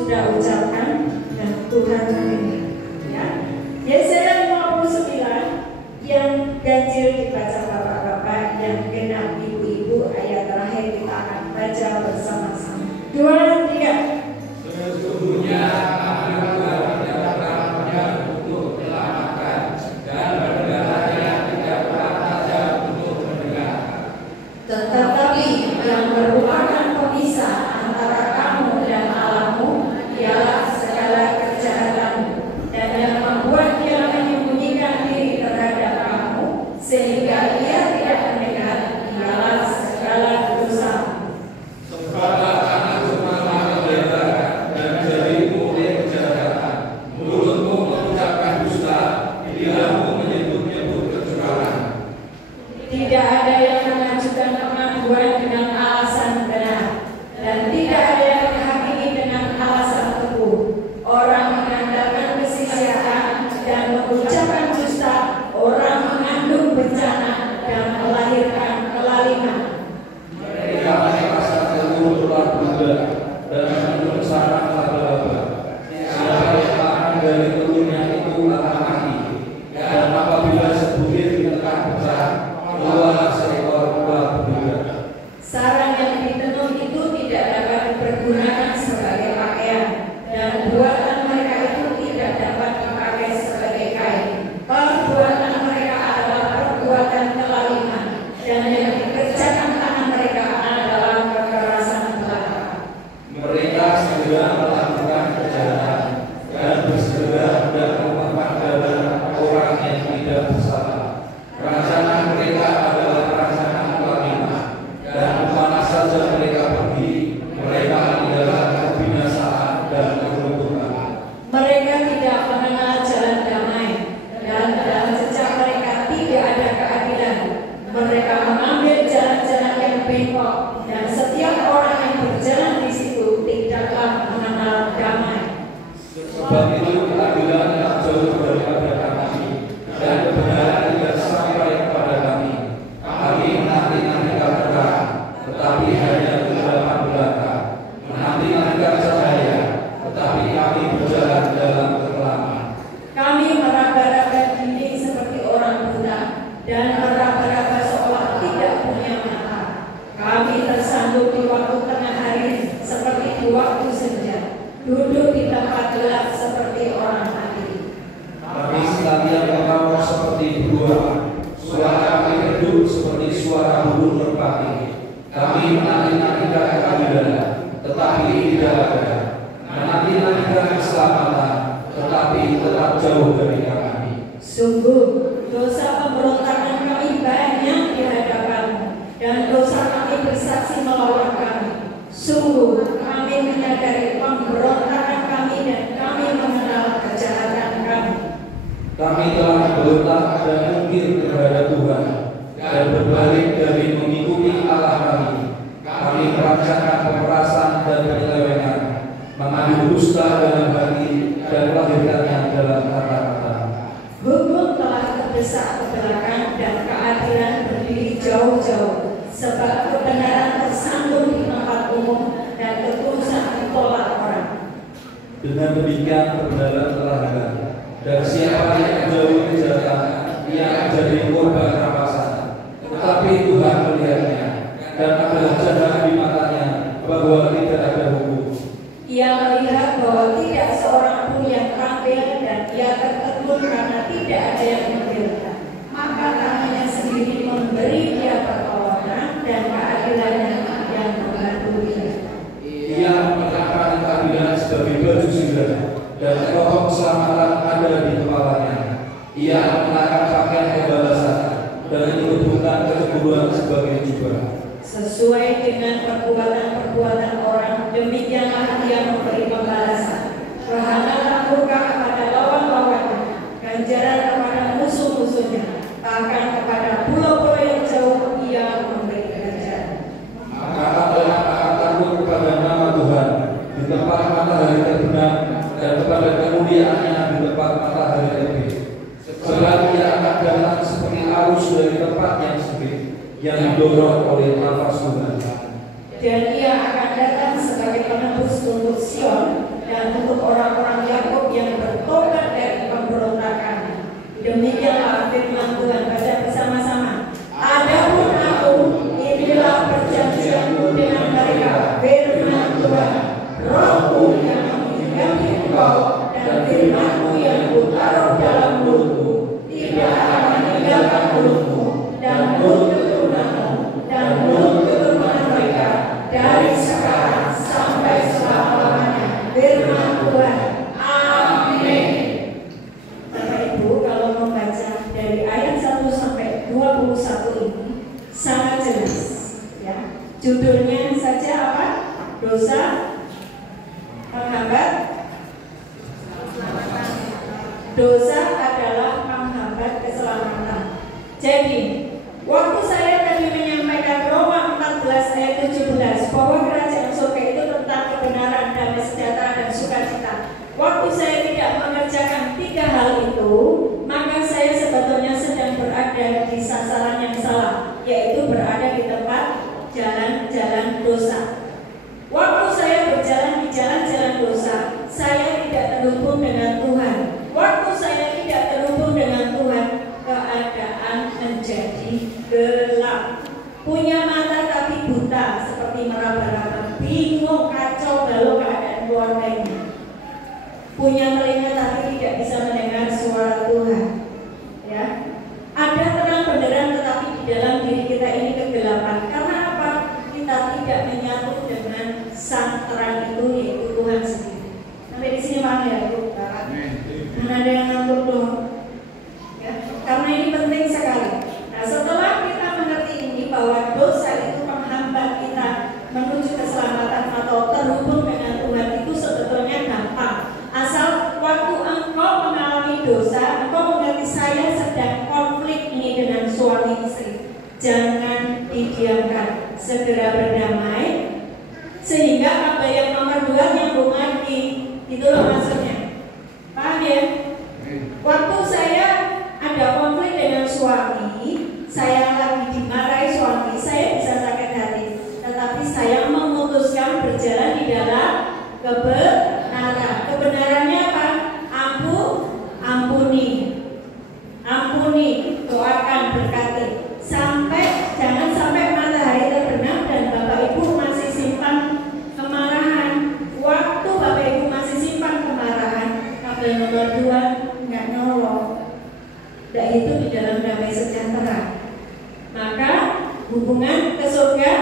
sudah ucapkan dan Tuhan mendengar. Ya. Yesaya 59 yang ganjil dibaca bapak-bapak, yang genap ibu-ibu, ayat terakhir kita akan baca bersama-sama. 2, 3. Sesungguhnya anak-anak tidak pernah untuk menyelamatkan, dan berdarahnya tidak pernah saja untuk mendengar. Tetapi yang merupakan pemisah antara kamu dan Allahmu ialah segala kejahatanmu, dan yang membuat dia menyembunyikan diri terhadap kamu sehingga ia tidak mendengar ialah segala dosamu. Sebab anak cuma mendengar dan jarimu kejahatan, mulutmu mengucapkan dusta, lidahmu menyebut-nyebut kecurangan. Tidak ada yang mengajukan pengaduan dengan alasan benar, dan tidak ada yang menghakimi dengan alasan teguh. Orang mengandalkan kesia-siaan dan mengucapkan dusta, orang mengandung bencana dan melahirkan kelaliman. Mereka merasa telur telah berubah dan mengandung sarang laba-laba. Siapa yang makan dari telurnya itu akan mati. Dan apabila sebutir ditekan pecah, keluarlah seekor ular berbeda. Sarang yang ditenun itu tidak dapat dipergunakan sebagai pakaian, dan buatan mereka itu tidak dapat dipakai sebagai kain. Perbuatan mereka adalah perbuatan kelaliman, dan yang dikerjakan tangan mereka adalah kekerasan belaka. Mereka segera melakukan kejahatan dan bersegera hendak memanfaatkan orang yang tidak bersalah. Rencana mereka adalah rencana kelaliman, dan kemana saja mereka pergi, mereka adalah kebinasaan dan keburukan. Mereka tidak mengenal jalan damai, dan dalam jejak mereka tidak ada keadilan. Mereka mengambil jalan-jalan yang bengkok, dan setiap orang yang berjalan di situ tidaklah mengenal damai. Sebab itu keadilan tak jauh daripada kami, dan kebenaran tidak sampai kepada kami. Kami menanti-nantikan terang, tetapi hanya kegelapan belaka. Menanti-nantikan cahaya, tetapi kami berjalan dalam kekelaman. Kami meraba-raba dinding seperti orang buta, dan meraba-raba seolah tidak punya mata. Kami tersandung di waktu tengah hari seperti di waktu senja, duduk di tempat gelap seperti orang mati. Kami sekalian mengawal seperti beruang, suara kami redup seperti suara burung merpati. Kami menanti-nantikan keadilan, tetapi tidak ada. Menanti-nantikan keselamatan, tetapi tetap jauh dari kami. Sungguh, dosa pemberontakan kami banyak di hadapan-Mu, dan dosa kami bersaksi melawan kami. Sungguh, kami menyadari pemberontakan kami dan kami mengenal kejahatan kami. Kami telah memberontak dan mungkir terhadap Tuhan, dan berbalik dari mengikuti Allah kami. Kami merancangkan pemerasan dan penyelewengan, mengandung dusta dalam hati dan melahirkannya dalam kata-kata. Hukum telah terdesak ke belakang dan keadilan berdiri jauh-jauh, sebab kebenaran tersandung di tempat umum dan ketulusan ditolak orang. Dengan demikian kebenaran telah hilang, dan siapa yang menjauhi kejahatan, ia menjadi korban rampasan. Tetapi Tuhan melihatnya, dan adalah jahat di matanya bahwa tidak ada hukum. Ia melihat bahwa tidak seorang pun yang tampil, dan ia tertegun karena tidak ada yang membela. Maka tangannya sendiri memberi dia pertolongan, dan keadilannya yang membantu dia. Ia mengenakan keadilan sebagai baju sirah, dan tokoh keselamatan ada di kepalanya. Ia mengenakan pakaian pembalasan, dan menyebutkan kecemburuan sebagai jubah. Sesuai dengan perbuatan-perbuatan orang, demikianlah ia memberi pembalasan. Kehangatan murka kepada lawan-lawannya, ganjaran kepada musuh-musuhnya, bahkan kepada pulau-pulau yang jauh ia memberi ganjaran. Maka adalah akan takut kepada nama Tuhan di tempat matahari terbenam, dan kepada kemuliaannya di tempat matahari terbit. Sebab ia akan datang seperti arus dari tempat yang sempit, yang didorong oleh nafas Tuhan. Dan ia akan datang sebagai penebus untuk Sion, dan penghambat? Dosa adalah penghambat keselamatan. Jadi, waktu saya tadi menyampaikan Roma 14 ayat 17 bahwa kerajaan surga itu tentang kebenaran, damai sejahtera, dan sukacita. Waktu saya tidak mengerjakan 3 hal itu, maka saya sebetulnya sedang berada di sasaran yang salah, yaitu berada di tempat jalan-jalan dosa. Waktu saya berjalan di jalan-jalan dosa, saya tidak terhubung dengan Tuhan. Waktu saya tidak terhubung dengan Tuhan, keadaan menjadi gelap. Punya mata tapi buta, seperti meraba-raba, bingung, kacau balau keadaan keluarganya. Punya telinga tapi tidak bisa mendengar suara Tuhan. Ya, ada terang benderang tetapi di dalam diri kita ini kegelapan. Karena apa? Kita tidak menyatu dengan sang terang itu, yaitu Tuhan sendiri. Sampai di sini paham ya, Bu? Karena ada yang ngantuk dong. Ya, karena ini penting sekali. Nah, setelah kita mengerti ini bahwa dosa itu menghambat kita menuju keselamatan atau terhubung dengan Tuhan, itu sebetulnya gampang. Asal waktu engkau mengalami dosa, engkau mengerti saya sedang konflik ini dengan suami istri, jangan didiamkan, segera berdamai, sehingga apa yang nomor 2 nyambung lagi. Itu loh maksudnya. Paham ya? Waktu saya ada konflik dengan suami, saya lagi dimarahi suami, saya bisa sakit hati. Tetapi saya memutuskan berjalan di dalam kebenaran. Kebenarannya apa? Ampuni, doakan, berkati. Jangan sampai matahari terbenam dan Bapak Ibu masih simpan kemarahan. Waktu Bapak Ibu masih simpan kemarahan, kabel nomor 2 nggak nyolong. Dan itu di dalam damai sejahtera. Maka hubungan ke surga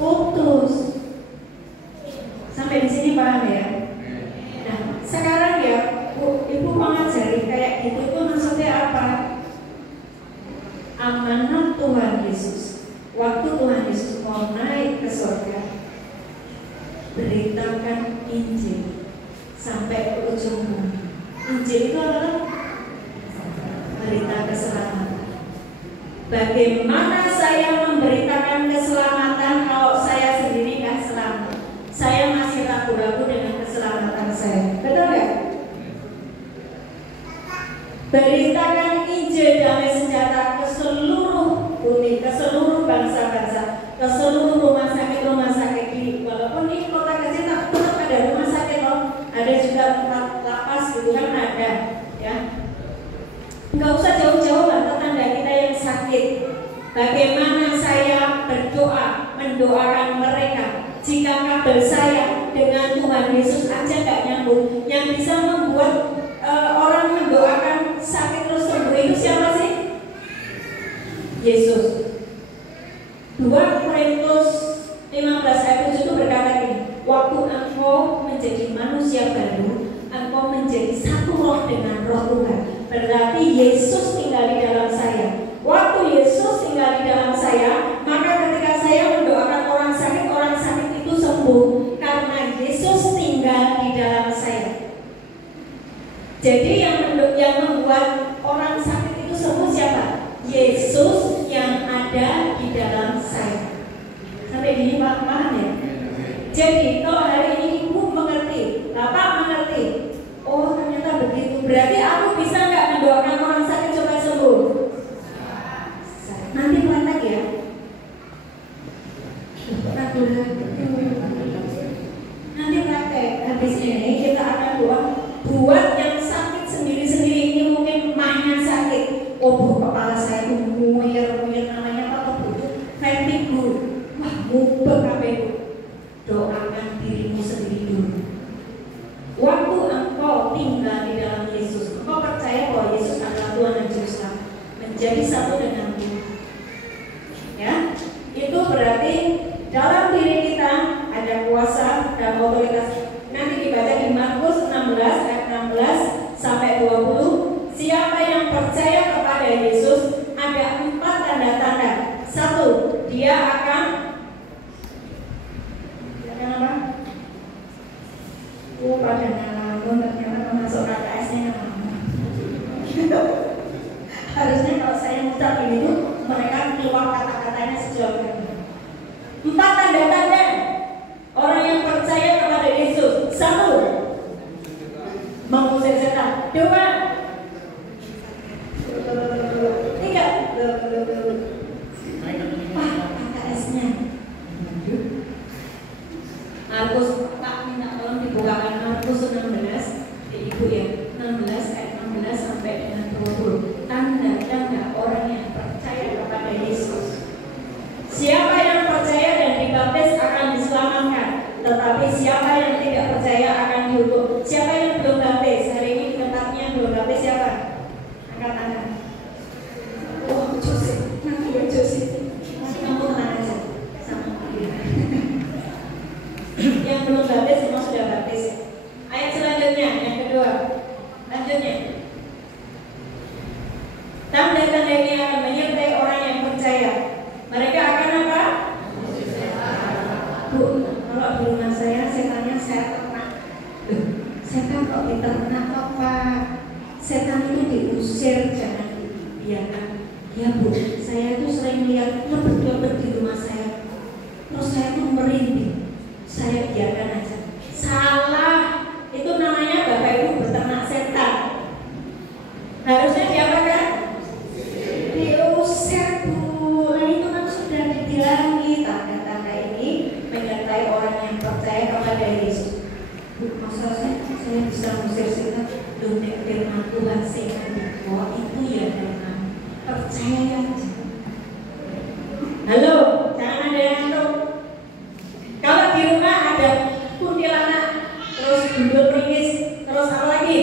putus. Sampai di sini paham ya? Nah, sekarang ya, Ibu mengajari kayak gitu itu maksudnya apa? Amanat Tuhan Yesus. Waktu Tuhan Yesus mau naik ke surga, beritakan Injil sampai ke ujung bumi. Injil itu adalah berita keselamatan. Bagaimana saya memberitakan keselamatan kalau saya sendiri nggak selamat? Saya masih ragu-ragu dengan keselamatan saya. Betul nggak? Beritakan Injil damai sejahtera ke seluruh bumi, ke seluruh bangsa-bangsa, ke seluruh rumah sakit di, walaupun di kota kecil tetap ada rumah sakit loh, ada juga tempat lapas gitu kan ada, ya. Nggak usah jauh-jauh lah tetangga kita yang sakit. Bagaimana saya berdoa, mendoakan mereka? Jika kabel saya dengan Tuhan Yesus aja nggak nyambung, yang bisa membuat orang mendoakan sakit terus sembuh itu siapa sih? Yesus. 2 Korintus 15 ayat 7 itu berkata gini, waktu engkau menjadi manusia baru, engkau menjadi satu roh dengan roh Tuhan. Berarti Yesus tinggal di dalam saya. Waktu Yesus tinggal di dalam saya, maka ketika saya mendoakan orang sakit itu sembuh karena Yesus tinggal di dalam saya. Jadi yang membuat orang sakit itu sembuh siapa? Yesus yang ada di dalam saya. Sampai gini paham ya? Jadi kalau hari ini Ibu mengerti, Bapak mengerti, oh ternyata begitu. Berarti aku bisa nggak mendoakan orang sakit supaya sembuh? Nanti praktek ya. Nanti praktek. Habis ini kita akan doa buat yang sakit sendiri-sendiri. Ini mungkin mahnya sakit. Oh Bu, kepala saya muyar namanya apa Bu? Vertigo. Wah, mubek apa itu? Doakan dirimu sendiri dulu. Waktu engkau tinggal di dalam Yesus, engkau percaya bahwa Yesus adalah Tuhan dan Juru Selamat, menjadi satu dengan Tuhan. Ya, itu berarti dalam diri kita ada kuasa dan otoritas. Nanti dibaca di Markus 16 ayat 16 sampai 20. Siapa yang percaya kepada Yesus Pada ngalamun ternyata masuk KKS-nya ngalamun. Harusnya kalau saya ngucap ini tuh mereka keluar kata-katanya sejauh ini. 4 tanda-tanda orang yang percaya kepada Yesus. 1, mengusir setan. 2, 3, KKS-nya. Markus, Pak minta tolong dibukakan Markus 16, Ibu ya, 16 ayat 16 sampai dengan 20. Tanda-tanda orang yang percaya kepada Yesus. Siapa yang percaya dan dibaptis akan diselamatkan, tetapi siapa yang tidak percaya akan dihukum. Siapa yang belum baptis? Hari ini di tempatnya belum baptis siapa? Angkat tangan. Oh, Josi, nanti ya Josi. Nanti kamu tenang aja sama dia. Yang belum baptis semua sudah baptis. Ayat selanjutnya, yang kedua. Lanjutnya. Tanda-tanda ini akan menyertai orang yang percaya. Mereka akan apa? Bu, kalau di rumah saya setannya saya ternak. Setan kok diternak kok Pak? Setan itu diusir, jangan dibiarkan. Ya Bu, saya itu sering lihat lebet-lebet di rumah saya. Terus saya tuh merinding. Saya biarkan aja. Salah. Itu namanya Bapak Ibu beternak setan. Harusnya diapakan? Diusir Bu. Nah itu kan sudah dibilangi. Tanda-tanda ini menyertai orang yang percaya kepada Yesus. Bu, masa saya bisa mengusir setan? Dunia firman Tuhan setan. Oh itu ya firman. Percaya aja. Halo, jangan ada yang ngantuk. Kalau di rumah ada kuntilanak, terus gundul ringis, terus apa lagi?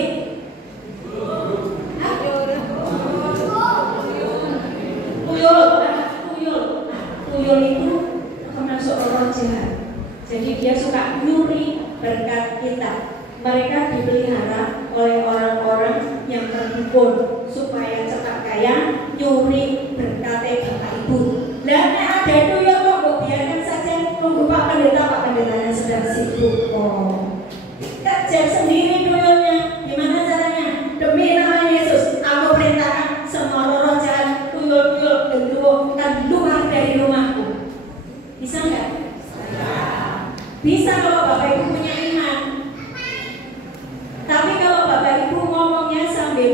Tuyul itu termasuk orang jahat. Jadi dia suka nyuri berkat kita. Mereka dipelihara oleh orang-orang yang tertipu supaya cepat kaya, nyuri berkat Bapak Ibu. Dan ada tuyul kok biarkan saja. Tunggu Pak Pendetanya sedang sibuk. Oh, kejar sendiri tuyulnya. Gimana caranya? Demi nama Yesus, aku perintahkan semua roh jahat, tuyul-tuyul, gendruwo keluar dari rumahku. Bisa nggak? Bisa kalau Bapak Ibu punya iman. Tapi kalau Bapak Ibu ngomongnya sambil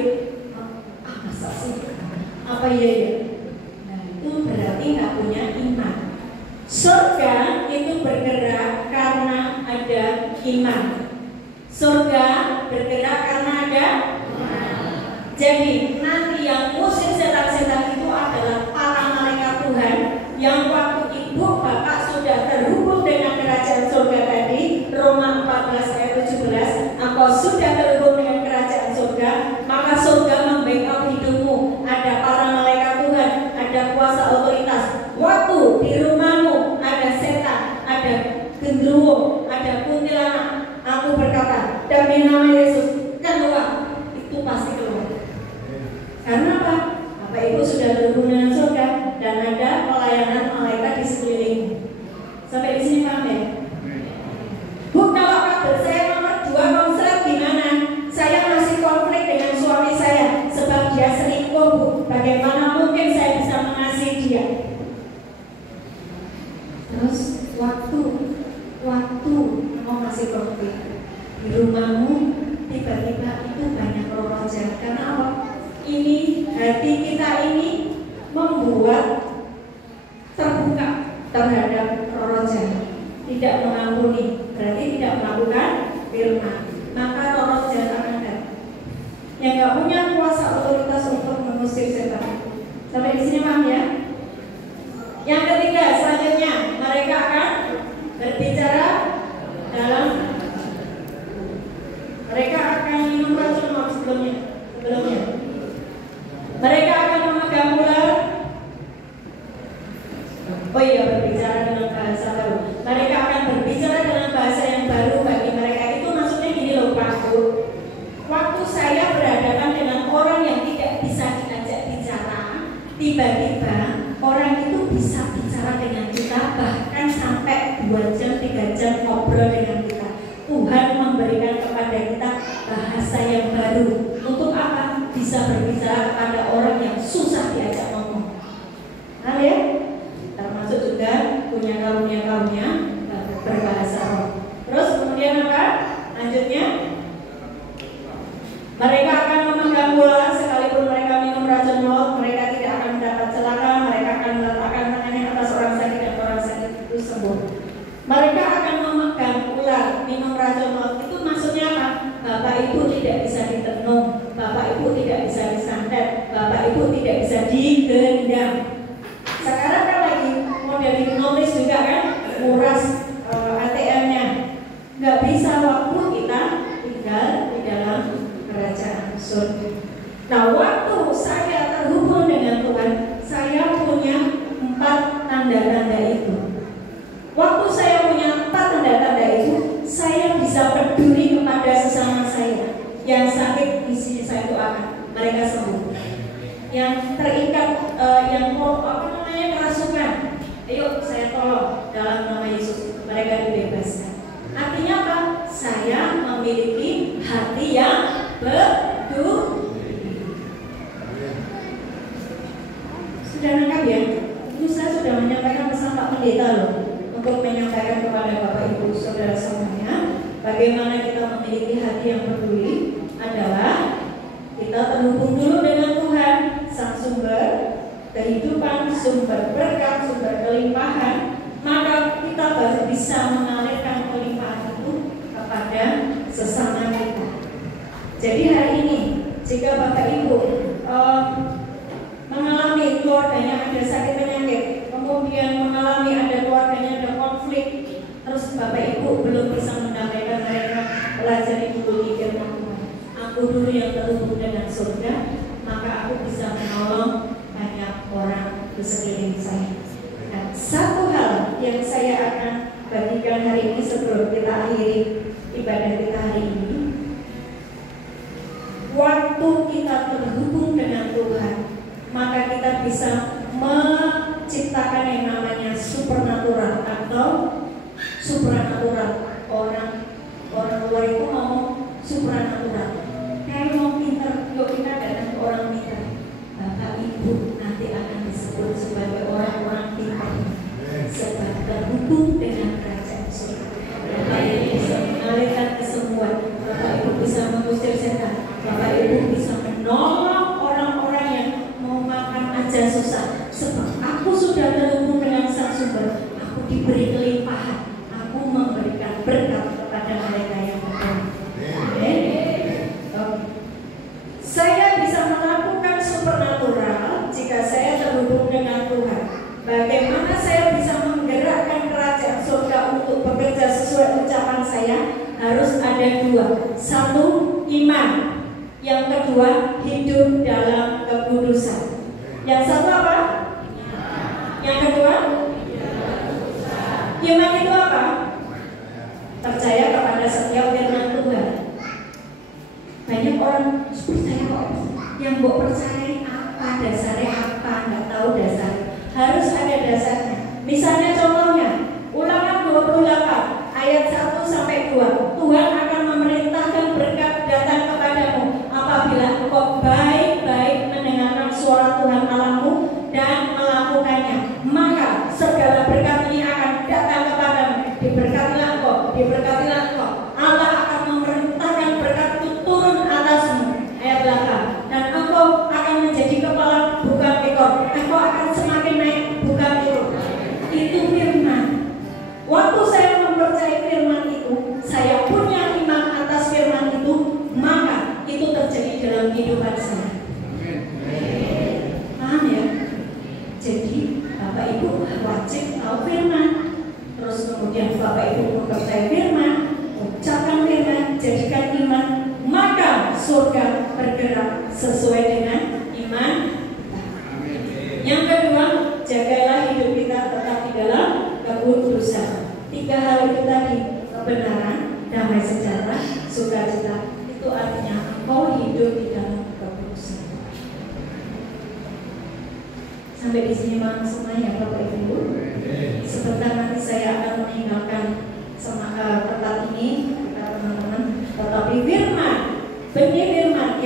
masa sih? Apa ya? Nah itu berarti nggak punya iman. Surga itu bergerak karena ada iman. Surga bergerak karena ada iman. Jadi nanti yang ngusir setan-setan itu adalah para malaikat Tuhan yang waktu ibu bapak sudah terhubung dengan kerajaan surga tadi, Roma 14 ayat 17, engkau sudah terhubung dengan kerajaan surga, maka surga membackup hidupmu. Ada para malaikat Tuhan, ada kuasa otoritas. Waktu di rumahmu ada setan, ada gendruwo, ada kuntilanak, aku berkata demi nama Yesus keluar. Itu pasti keluar. Karena apa? Bapak Ibu sudah terhubung dengan surga dan ada pelayanan malaikat di sekelilingmu. Sampai di sini paham ya? Bu, kalau kabar saya nomor 2 konslet gimana? Saya masih konflik dengan suami saya sebab dia selingkuh Bu. Bagaimana mungkin saya bisa mengasihi dia? Terus waktu kamu masih konflik di rumahmu, tiba-tiba itu banyak roh jahat. Karena apa? Ini hati kita ini membuat terbuka terhadap roh jahat, tidak mengampuni, berarti tidak melakukan firman, maka roh jahat akan datang. Yang nggak punya kuasa otoritas untuk mengusir setan. Sampai di sini paham ya? Yang ketiga, selanjutnya mereka akan berbicara dalam, mereka akan minum racun sebelumnya. Mereka akan memegang ular. Oh iya, berbicara dengan bahasa baru. Mereka akan berbicara dengan bahasa yang baru bagi mereka. Itu maksudnya gini loh Pak Bu. Waktu saya berhadapan dengan orang yang tidak bisa diajak bicara, tiba-tiba orang itu bisa bicara dengan kita, bahkan sampai 2 jam 3 jam ngobrol dengan kita. Tuhan memberikan baru. Untuk apa? Bisa berbicara kepada orang yang susah diajak ngomong. Nah ya, termasuk juga punya karunia-karunia berbahasa roh. Terus kemudian apa? Lanjutnya, mereka akan memegang bola sekalipun mereka minum racun maut, mereka tidak akan mendapat celaka, mereka akan meletakkan tangannya atas orang sakit dan orang sakit itu sembuh. Mereka akan memegang ular, minum racun maut. Itu maksudnya apa? Bapak Ibu tidak bisa ditenung, Bapak Ibu tidak bisa disantet, Bapak Ibu tidak bisa digendam. Sekarang kan lagi model hipnotis juga kan, nguras ATM-nya. Nggak bisa waktu kita tinggal di dalam kerajaan surga. Nah, waktu saya terhubung dengan Tuhan, saya punya 4 tanda-tanda itu. Waktu saya punya 4 tanda-tanda itu, saya bisa peduli kepada sesama saya. Yang sakit di sini saya doakan, mereka sembuh. Yang terikat, yang kerasukan, ayo saya tolong dalam nama Yesus, mereka dibebaskan. Artinya apa? Saya memiliki hati yang peduli. Sudah nangkap ya? Ini saya sudah menyampaikan pesan Pak Pendeta loh, untuk menyampaikan kepada Bapak Ibu Saudara semuanya, bagaimana kita memiliki hati yang peduli adalah kita terhubung dulu dengan Tuhan, Sang Sumber kehidupan, sumber berkat, sumber kelimpahan, maka kita baru bisa mengalirkan kelimpahan itu kepada sesama kita. Jadi hari ini, jika Bapak Ibu mengalami keluarganya ada sakit penyakit, kemudian mengalami ada keluarganya ada konflik, terus Bapak Ibu belum bisa mendamaikan mereka, pelajari dulu firman Tuhan. Aku dulu yang terhubung dengan surga, maka aku bisa menolong banyak orang di sekeliling saya. Nah, satu hal yang saya akan bagikan hari ini sebelum kita akhiri ibadah kita hari ini, waktu kita terhubung dengan Tuhan, maka kita bisa menciptakan yang namanya supernatural atau supranatural. Orang luar itu ngomong supranatural. Kayak mau pintar, yuk kita datang ke orang pintar. Bapak Ibu nanti akan disebut sebagai orang-orang pintar, sebab terhubung dengan kerajaan surga. Bapak Ibu bisa mengalirkan kesembuhan, Bapak Ibu bisa mengusir setan, Bapak Ibu bisa menolong orang-orang yang mau makan aja susah. Sebab aku sudah terhubung dengan Sang Sumber, aku diberi kelimpahan, aku memberikan berkat kepada mereka yang berdoa. Saya bisa melakukan supernatural jika saya terhubung dengan Tuhan. Bagaimana saya bisa menggerakkan kerajaan surga untuk bekerja sesuai ucapan saya? Harus ada 2. 1, iman. Yang kedua, hidup dalam kekudusan. Yang satu apa? Yang kedua? Iman itu apa? Percaya kepada setiap firman Tuhan. Banyak orang percaya kok, yang mbok percaya apa, dasarnya apa, nggak tahu dasarnya. Harus ada dasarnya. Misalnya contohnya, Ulangan 28 ayat 1-2. Tuhan akan memerintahkan berkat datang kepadamu apabila engkau baik-baik mendengarkan suara Tuhan Allahmu dan melakukannya. Maka segala berkat ini akan datang kepadamu. Diberkatilah engkau, diberkatilah engkau. Allah akan memerintahkan berkat itu turun atasmu. Ayat 8. Dan engkau akan menjadi kepala bukan ekor. Engkau akan semakin naik bukan turun. Itu firman. Waktu saya mempercayai firman itu, saya punya iman atas firman itu, maka itu terjadi dalam kehidupan saya. Paham ya? Jadi Bapak Ibu wajib tahu firman. Terus kemudian Bapak Ibu mempercayai firman, ucapkan firman, jadikan iman, maka surga bergerak sesuai dengan iman. Yang kedua, jagalah hidup kita tetap di dalam kekudusan. 3 hal itu tadi, kebenaran, damai sejahtera, sukacita. Itu artinya engkau hidup di dalam kekudusan. Sampai di sini maksudnya ya Bapak Ibu. Sebentar nanti saya akan meninggalkan tempat ini, teman-teman. Tetapi firman, benih firman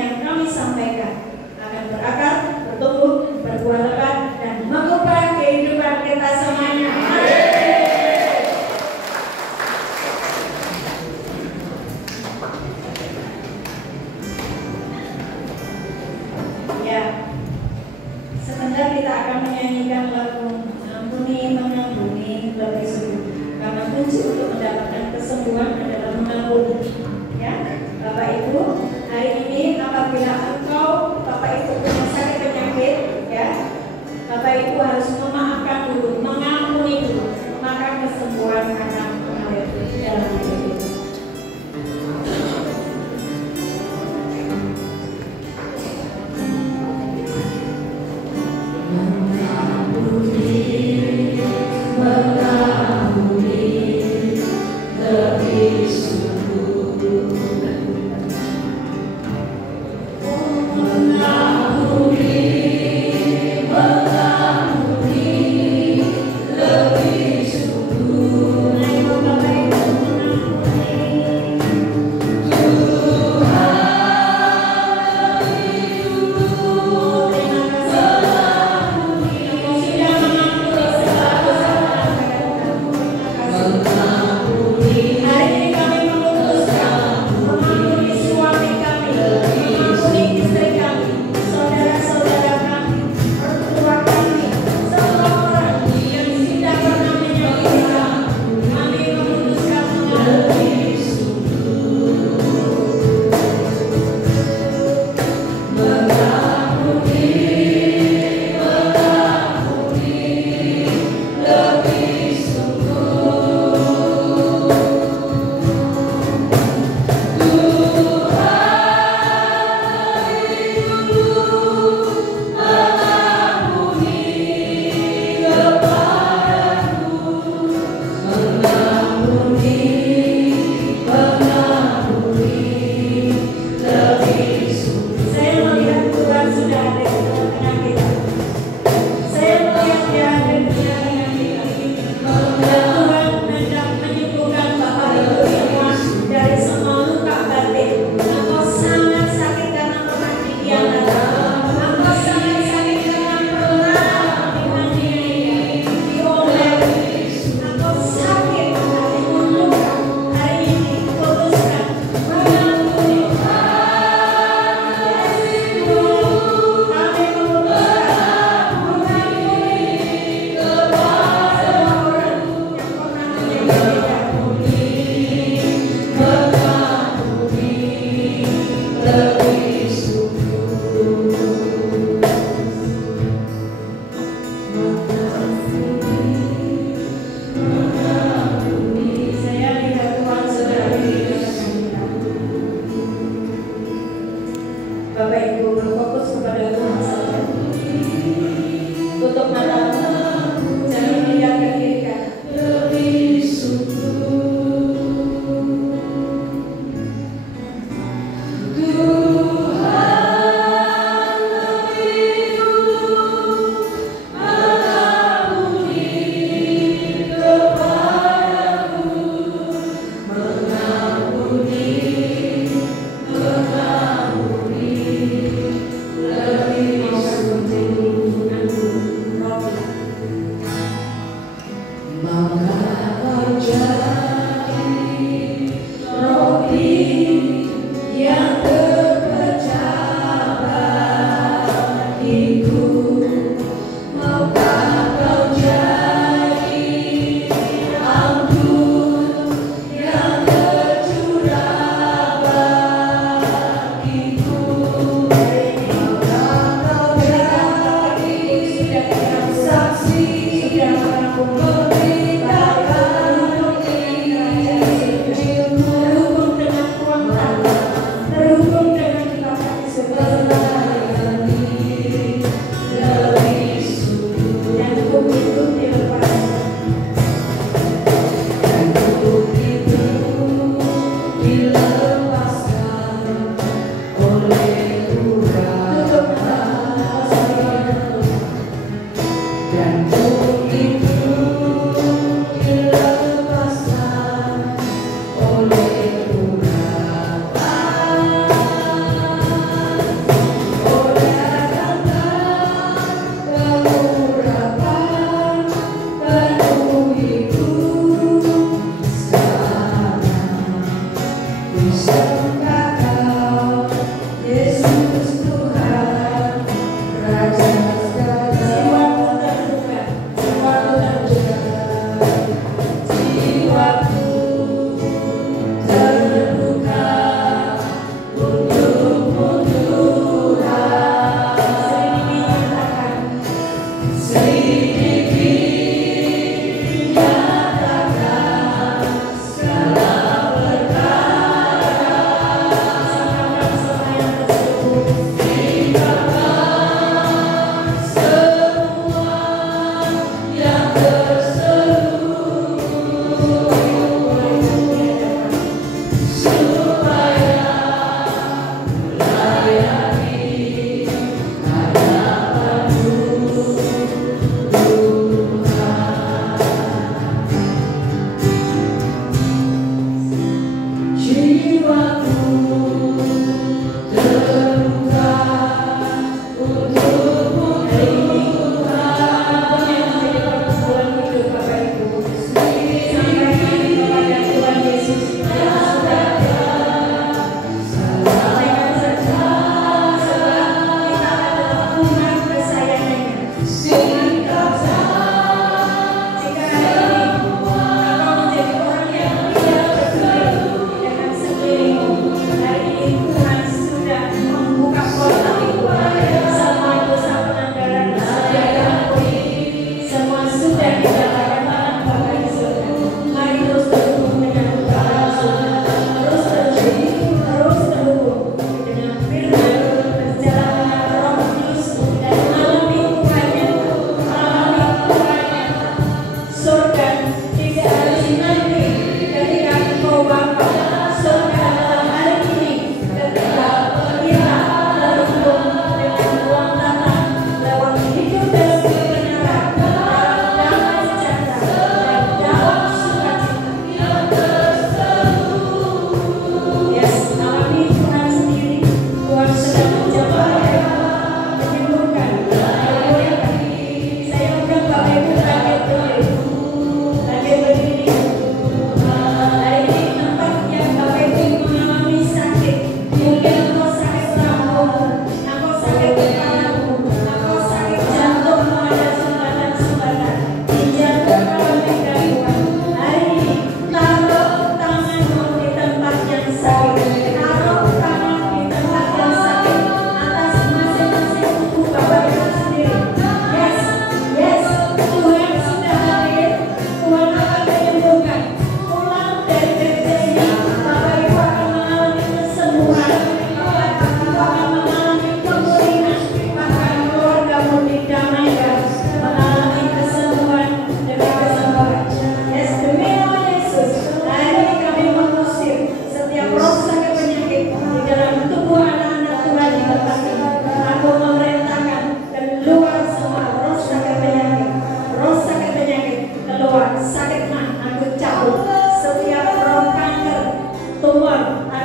sampaikan akan berakar, bertumbuh, berbuah lebat, dan mengubah kehidupan kita semuanya. Ya, sebentar kita akan menyanyikan lagu Ampuni Mengampuni lebih sungguh, karena kunci untuk mendapatkan kesembuhan adalah mengampuni. Ya, Bapak Ibu, hari ini apabila engkau Bapak Ibu punya sakit penyakit, ya, Bapak Ibu harus memaafkan dulu, mengampuni dulu, maka kesembuhan akan mengalir dalam hidup itu.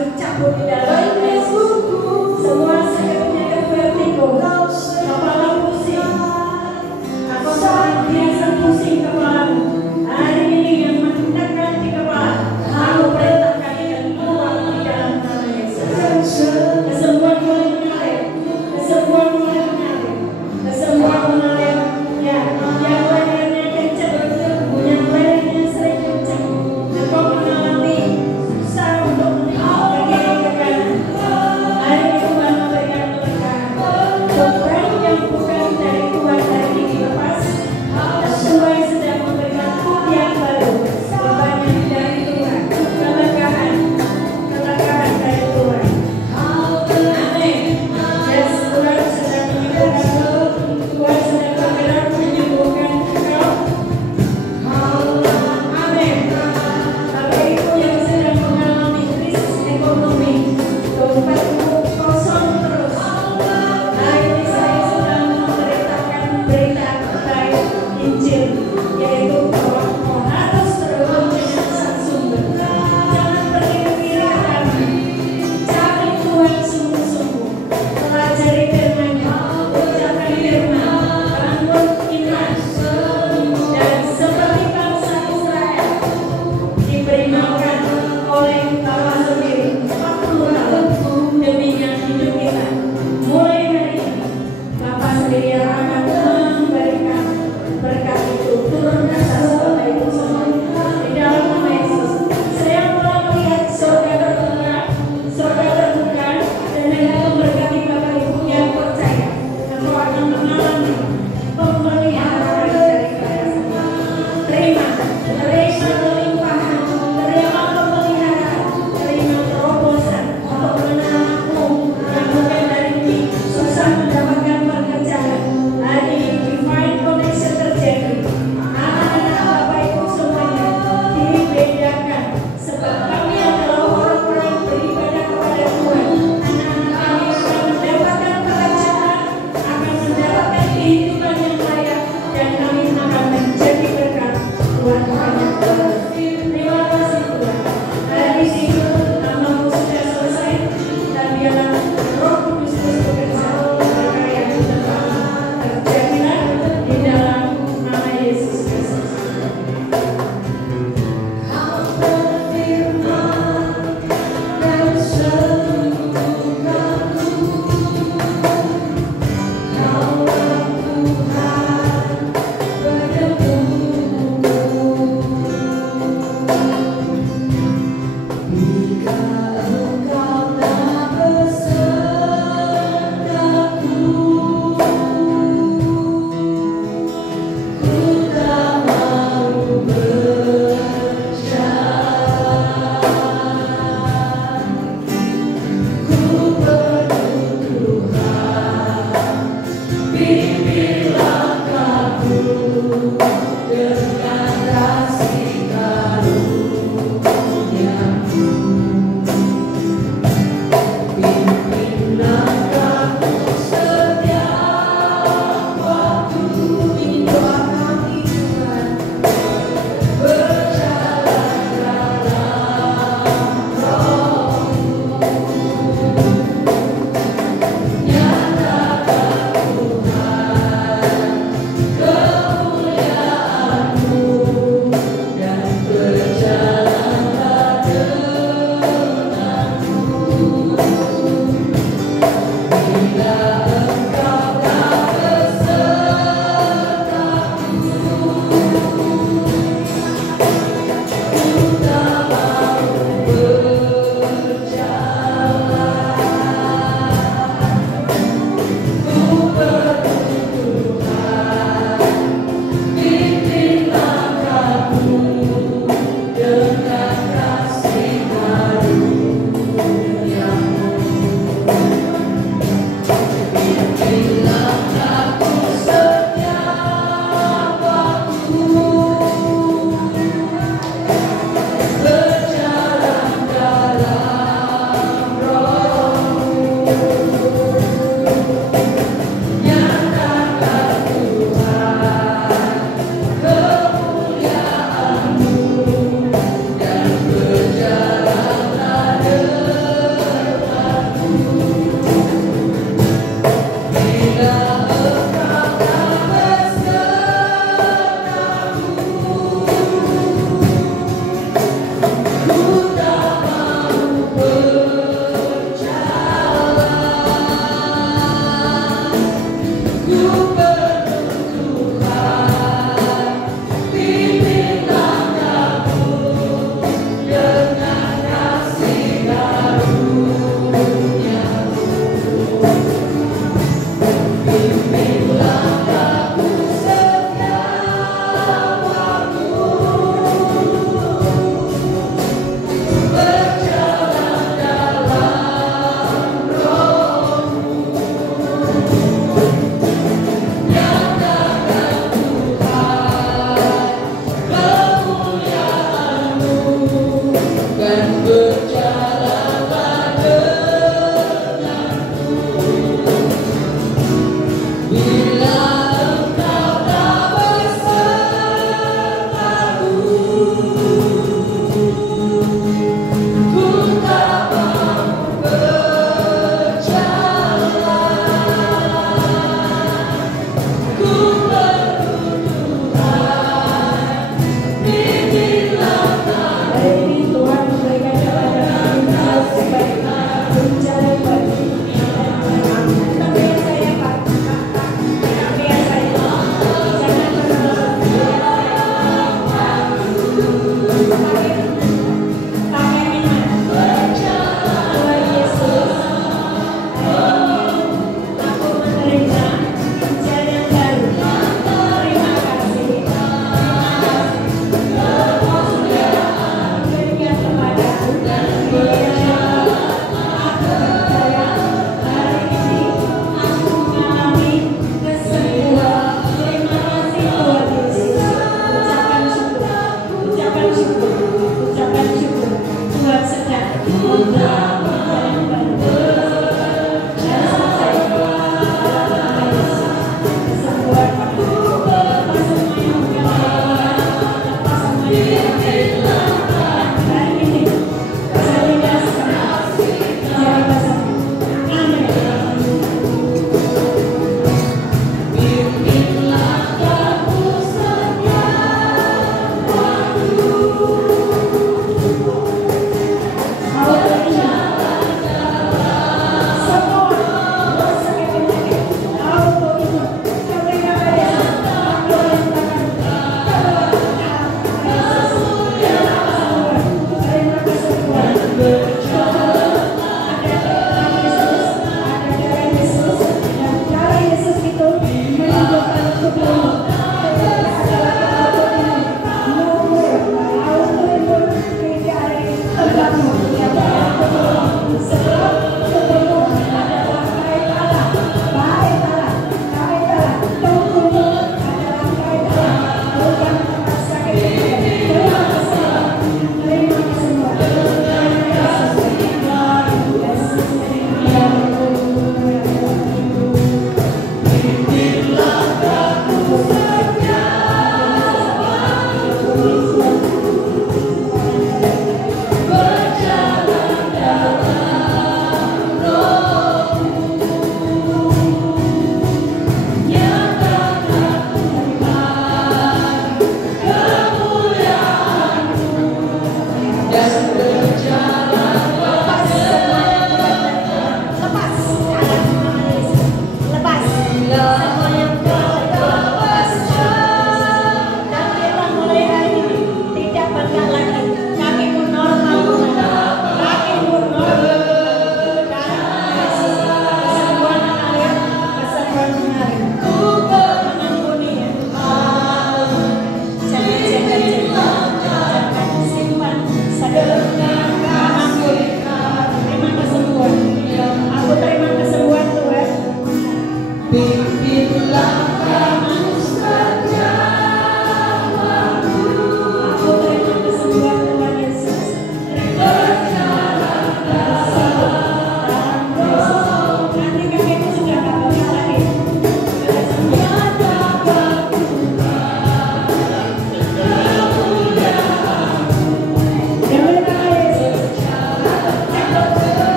aku cabut di dalam Yesus. Semua sakit penyakit vertigo, kepala pusing, aku biasa pusing kepala. Hari ini yang menekan di kepala, aku perintahkan dan keluar di dalam nama Yesus. Kesembuhan mulai mengalir, kesembuhan mulai mengalir, kesembuhan mengalir. Ya, yang lainnya kencang, yang lainnya sering kencang. Engkau mengalami susah untuk menengok ke kiri ke kanan.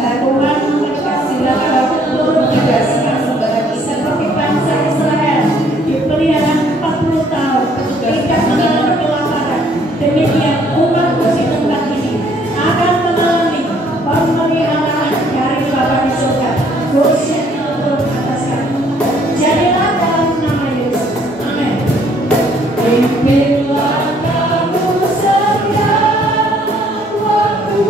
Tuhan memberkatilah seluruh generasi yang sebagai seperti bangsa Israel dipelihara 40 tahun tidak mengalami kelaparan. Demikian umatku di tempat ini akan mengalami pemeliharaan dari Bapa di surga. Dosa turun atas kamu. Jadilah dalam nama Yesus. Amin. Pimpinlah kamu setiap waktu.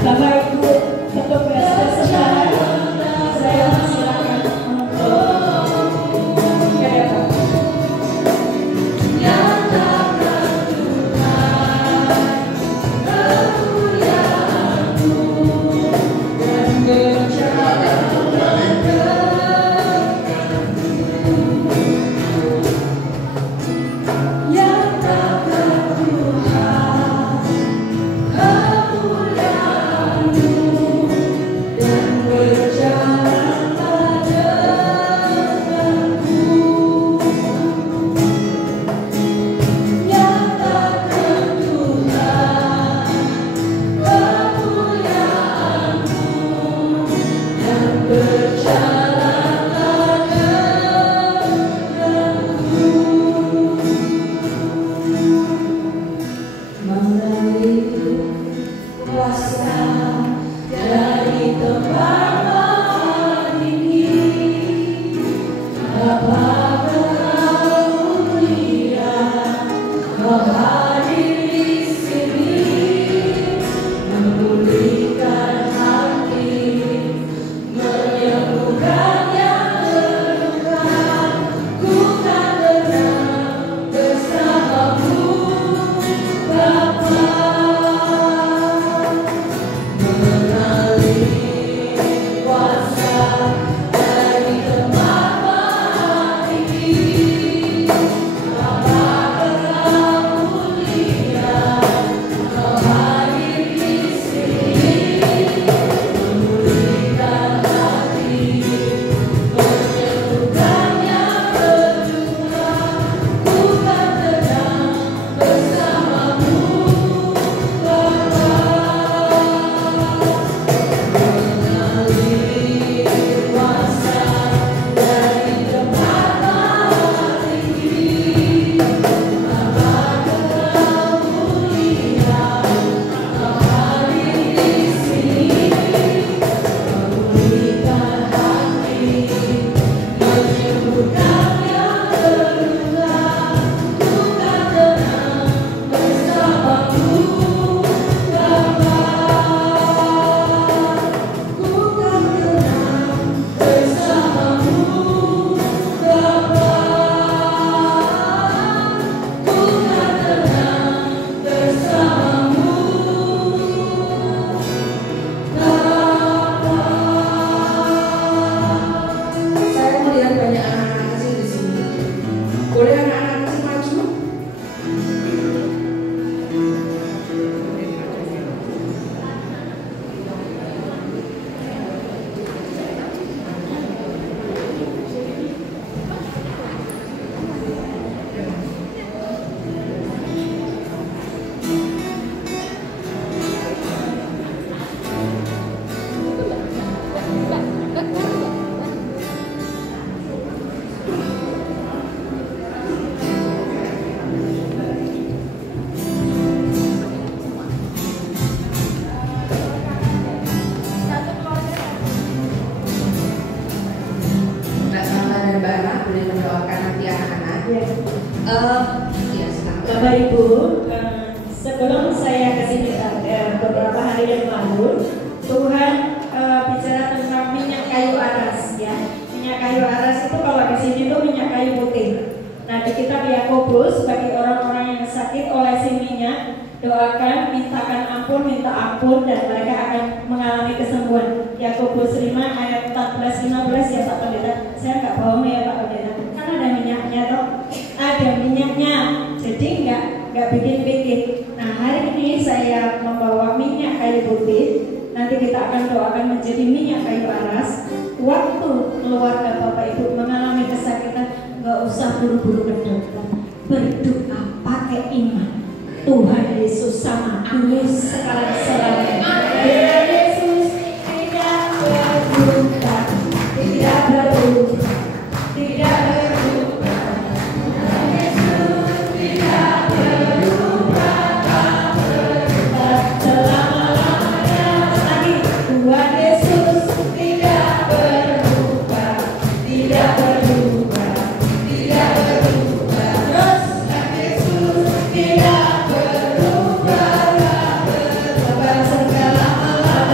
Bapak Ibu petugas persembahan, saya silakan untuk ke depan. Bapak Ibu, sebelum saya kasih beberapa hari yang lalu, Tuhan bicara tentang minyak kayu aras, ya. Minyak kayu aras itu kalau di sini tuh minyak kayu putih. Nah, di kitab Yakobus bagi orang-orang yang sakit oleh si minyak, doakan, mintakan ampun, minta ampun, dan mereka akan mengalami kesembuhan. Yakobus 5 ayat 14-15 ya Pak Pendeta. Saya nggak bohong ya Pak Pendeta, kan ada minyaknya toh, ada minyaknya. Jadi nggak bikin-bikin. Nah, hari ini saya membawa minyak kayu putih. Nanti kita akan doakan menjadi minyak kayu aras. Waktu keluarga Bapak Ibu mengalami kesakitan, nggak usah buru-buru ke dokter. Berdoa pakai iman. Tuhan Yesus sama, amin sekarang-sekarang. Tuhan Yesus tidak berubah, tidak berubah, tidak berubah. Tuhan Yesus tidak berubah, tak berubah selama-lamanya. Lagi, Tuhan Yesus tidak berubah, tidak berubah, tidak berubah. Terus, Tuhan Yesus tidak berubah, tak berubah selama-lamanya.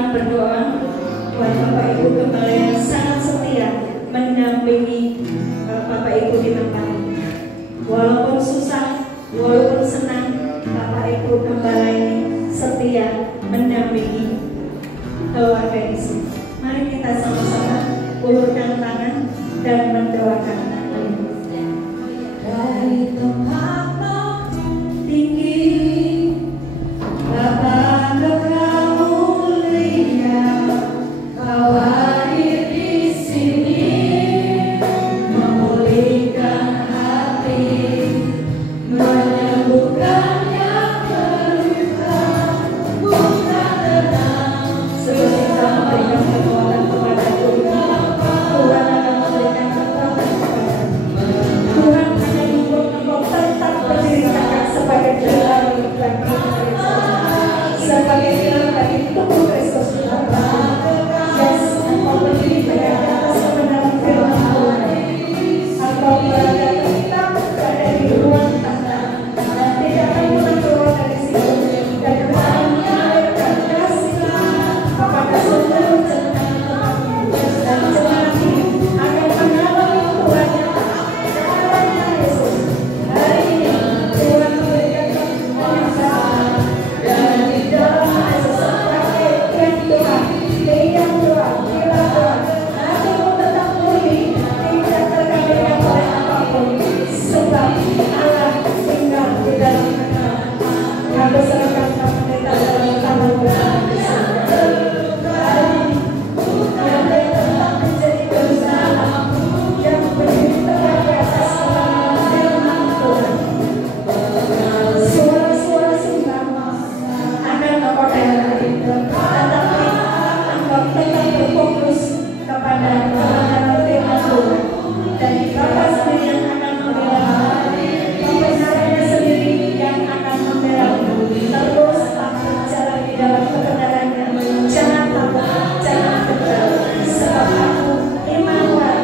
akan berdoa buat Bapak Ibu Gembala yang sangat setia mendampingi Bapak Ibu di tempat ini. Walaupun susah, walaupun senang, Bapak Ibu Gembala ini setia mendampingi keluarga di sini. Mari kita sama-sama ulurkan tangan dan mendoakan dari tempat tinggi. Bapa Kekal mulia, Kau hadir di sini, memulihkan hati, menyembuhkan yang terluka, bukan tenang. Seperti Kau memberikan kekuatan kepada Tuhan, Tuhan akan memberikan kekuatan kepada Tuhan akan membuat Engkau tetap berdiri tegak sebagai jalan dan sebagai jalan bagi tubuh Kristus. Yes, Engkau berdiri tegak di atas kebenaran firman Tuhan. Engkau berada tetap berada di ruang tanda dan tidak akan pernah keluar dari situ, dan Engkau akan mengalirkan kasih kepada seluruh jemaat dan jemaat ini akan mengalami Tuhan karena Yesus. Hari ini Tuhan memberikan kemenangan dan di dalam Yesus pakai Tuhan, diam Tuhan, bilang Tuhan, hatimu tetap murni, tidak terkandalkan oleh apapun, sebab Allah tinggal di dalam kita. Kami serahkan kita dalam tangan Tuhan. Hari ini yang tetap menjadi berusaha, yang berdiri tegak di atas kebenaran firman Tuhan. Suara-suara sembah akan Engkau dengar, tetapi Engkau tetap berfokus kepada kebenaran firman Tuhan. Dan Bapa sendiri yang akan membela, kebenarannya sendiri yang akan membela. Terus berjalan di dalam kebenarannya. Jangan takut, jangan gentar, sebab Aku Immanuel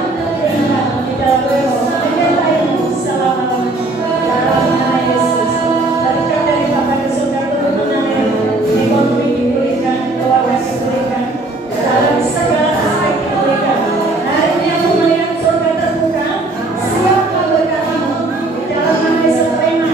tinggal di dalammu, menyertaimu selama-lamanya. Dalam nama Yesus, berkat dari Bapa di surga turun mengalir, ekonomi dipulihkan, keuangan dipulihkan, dalam segala aspek dipulihkan. Hari ini aku melihat surga terbuka, siap memberkatimu. Di dalam nama Yesus, terima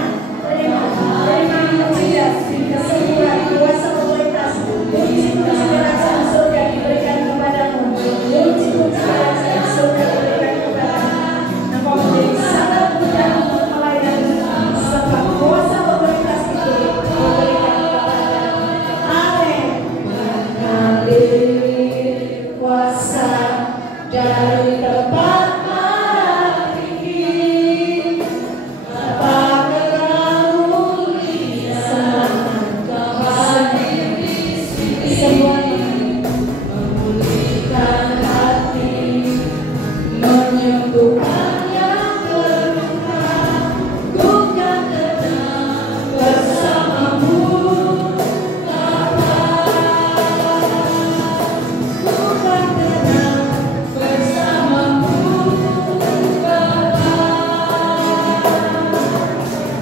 mujizat, kesembuhan, kuasa otoritas, puji-puji kerajaan surga diberikan kepadamu, puji-puji kerajaan surga diberikan kepadamu. Engkau menjadi sangat mudah untuk melayani, sebab kuasa otoritas itu diberikan kepadamu. Amin. Mengalir kuasa dari tempat tinggi, Bapa Kekal mulia, Kau hadir di sini, memulihkan hati, menyembuhkan yang terluka, bukan tenang bersamamu, Bapa, bukan tenang bersamamu, Bapa,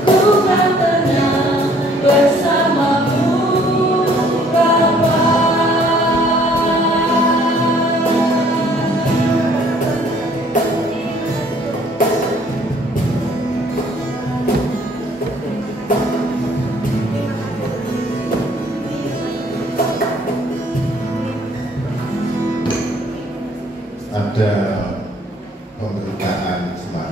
bukan tenang bersamamu, Bapa. Ada pemberitaan sembako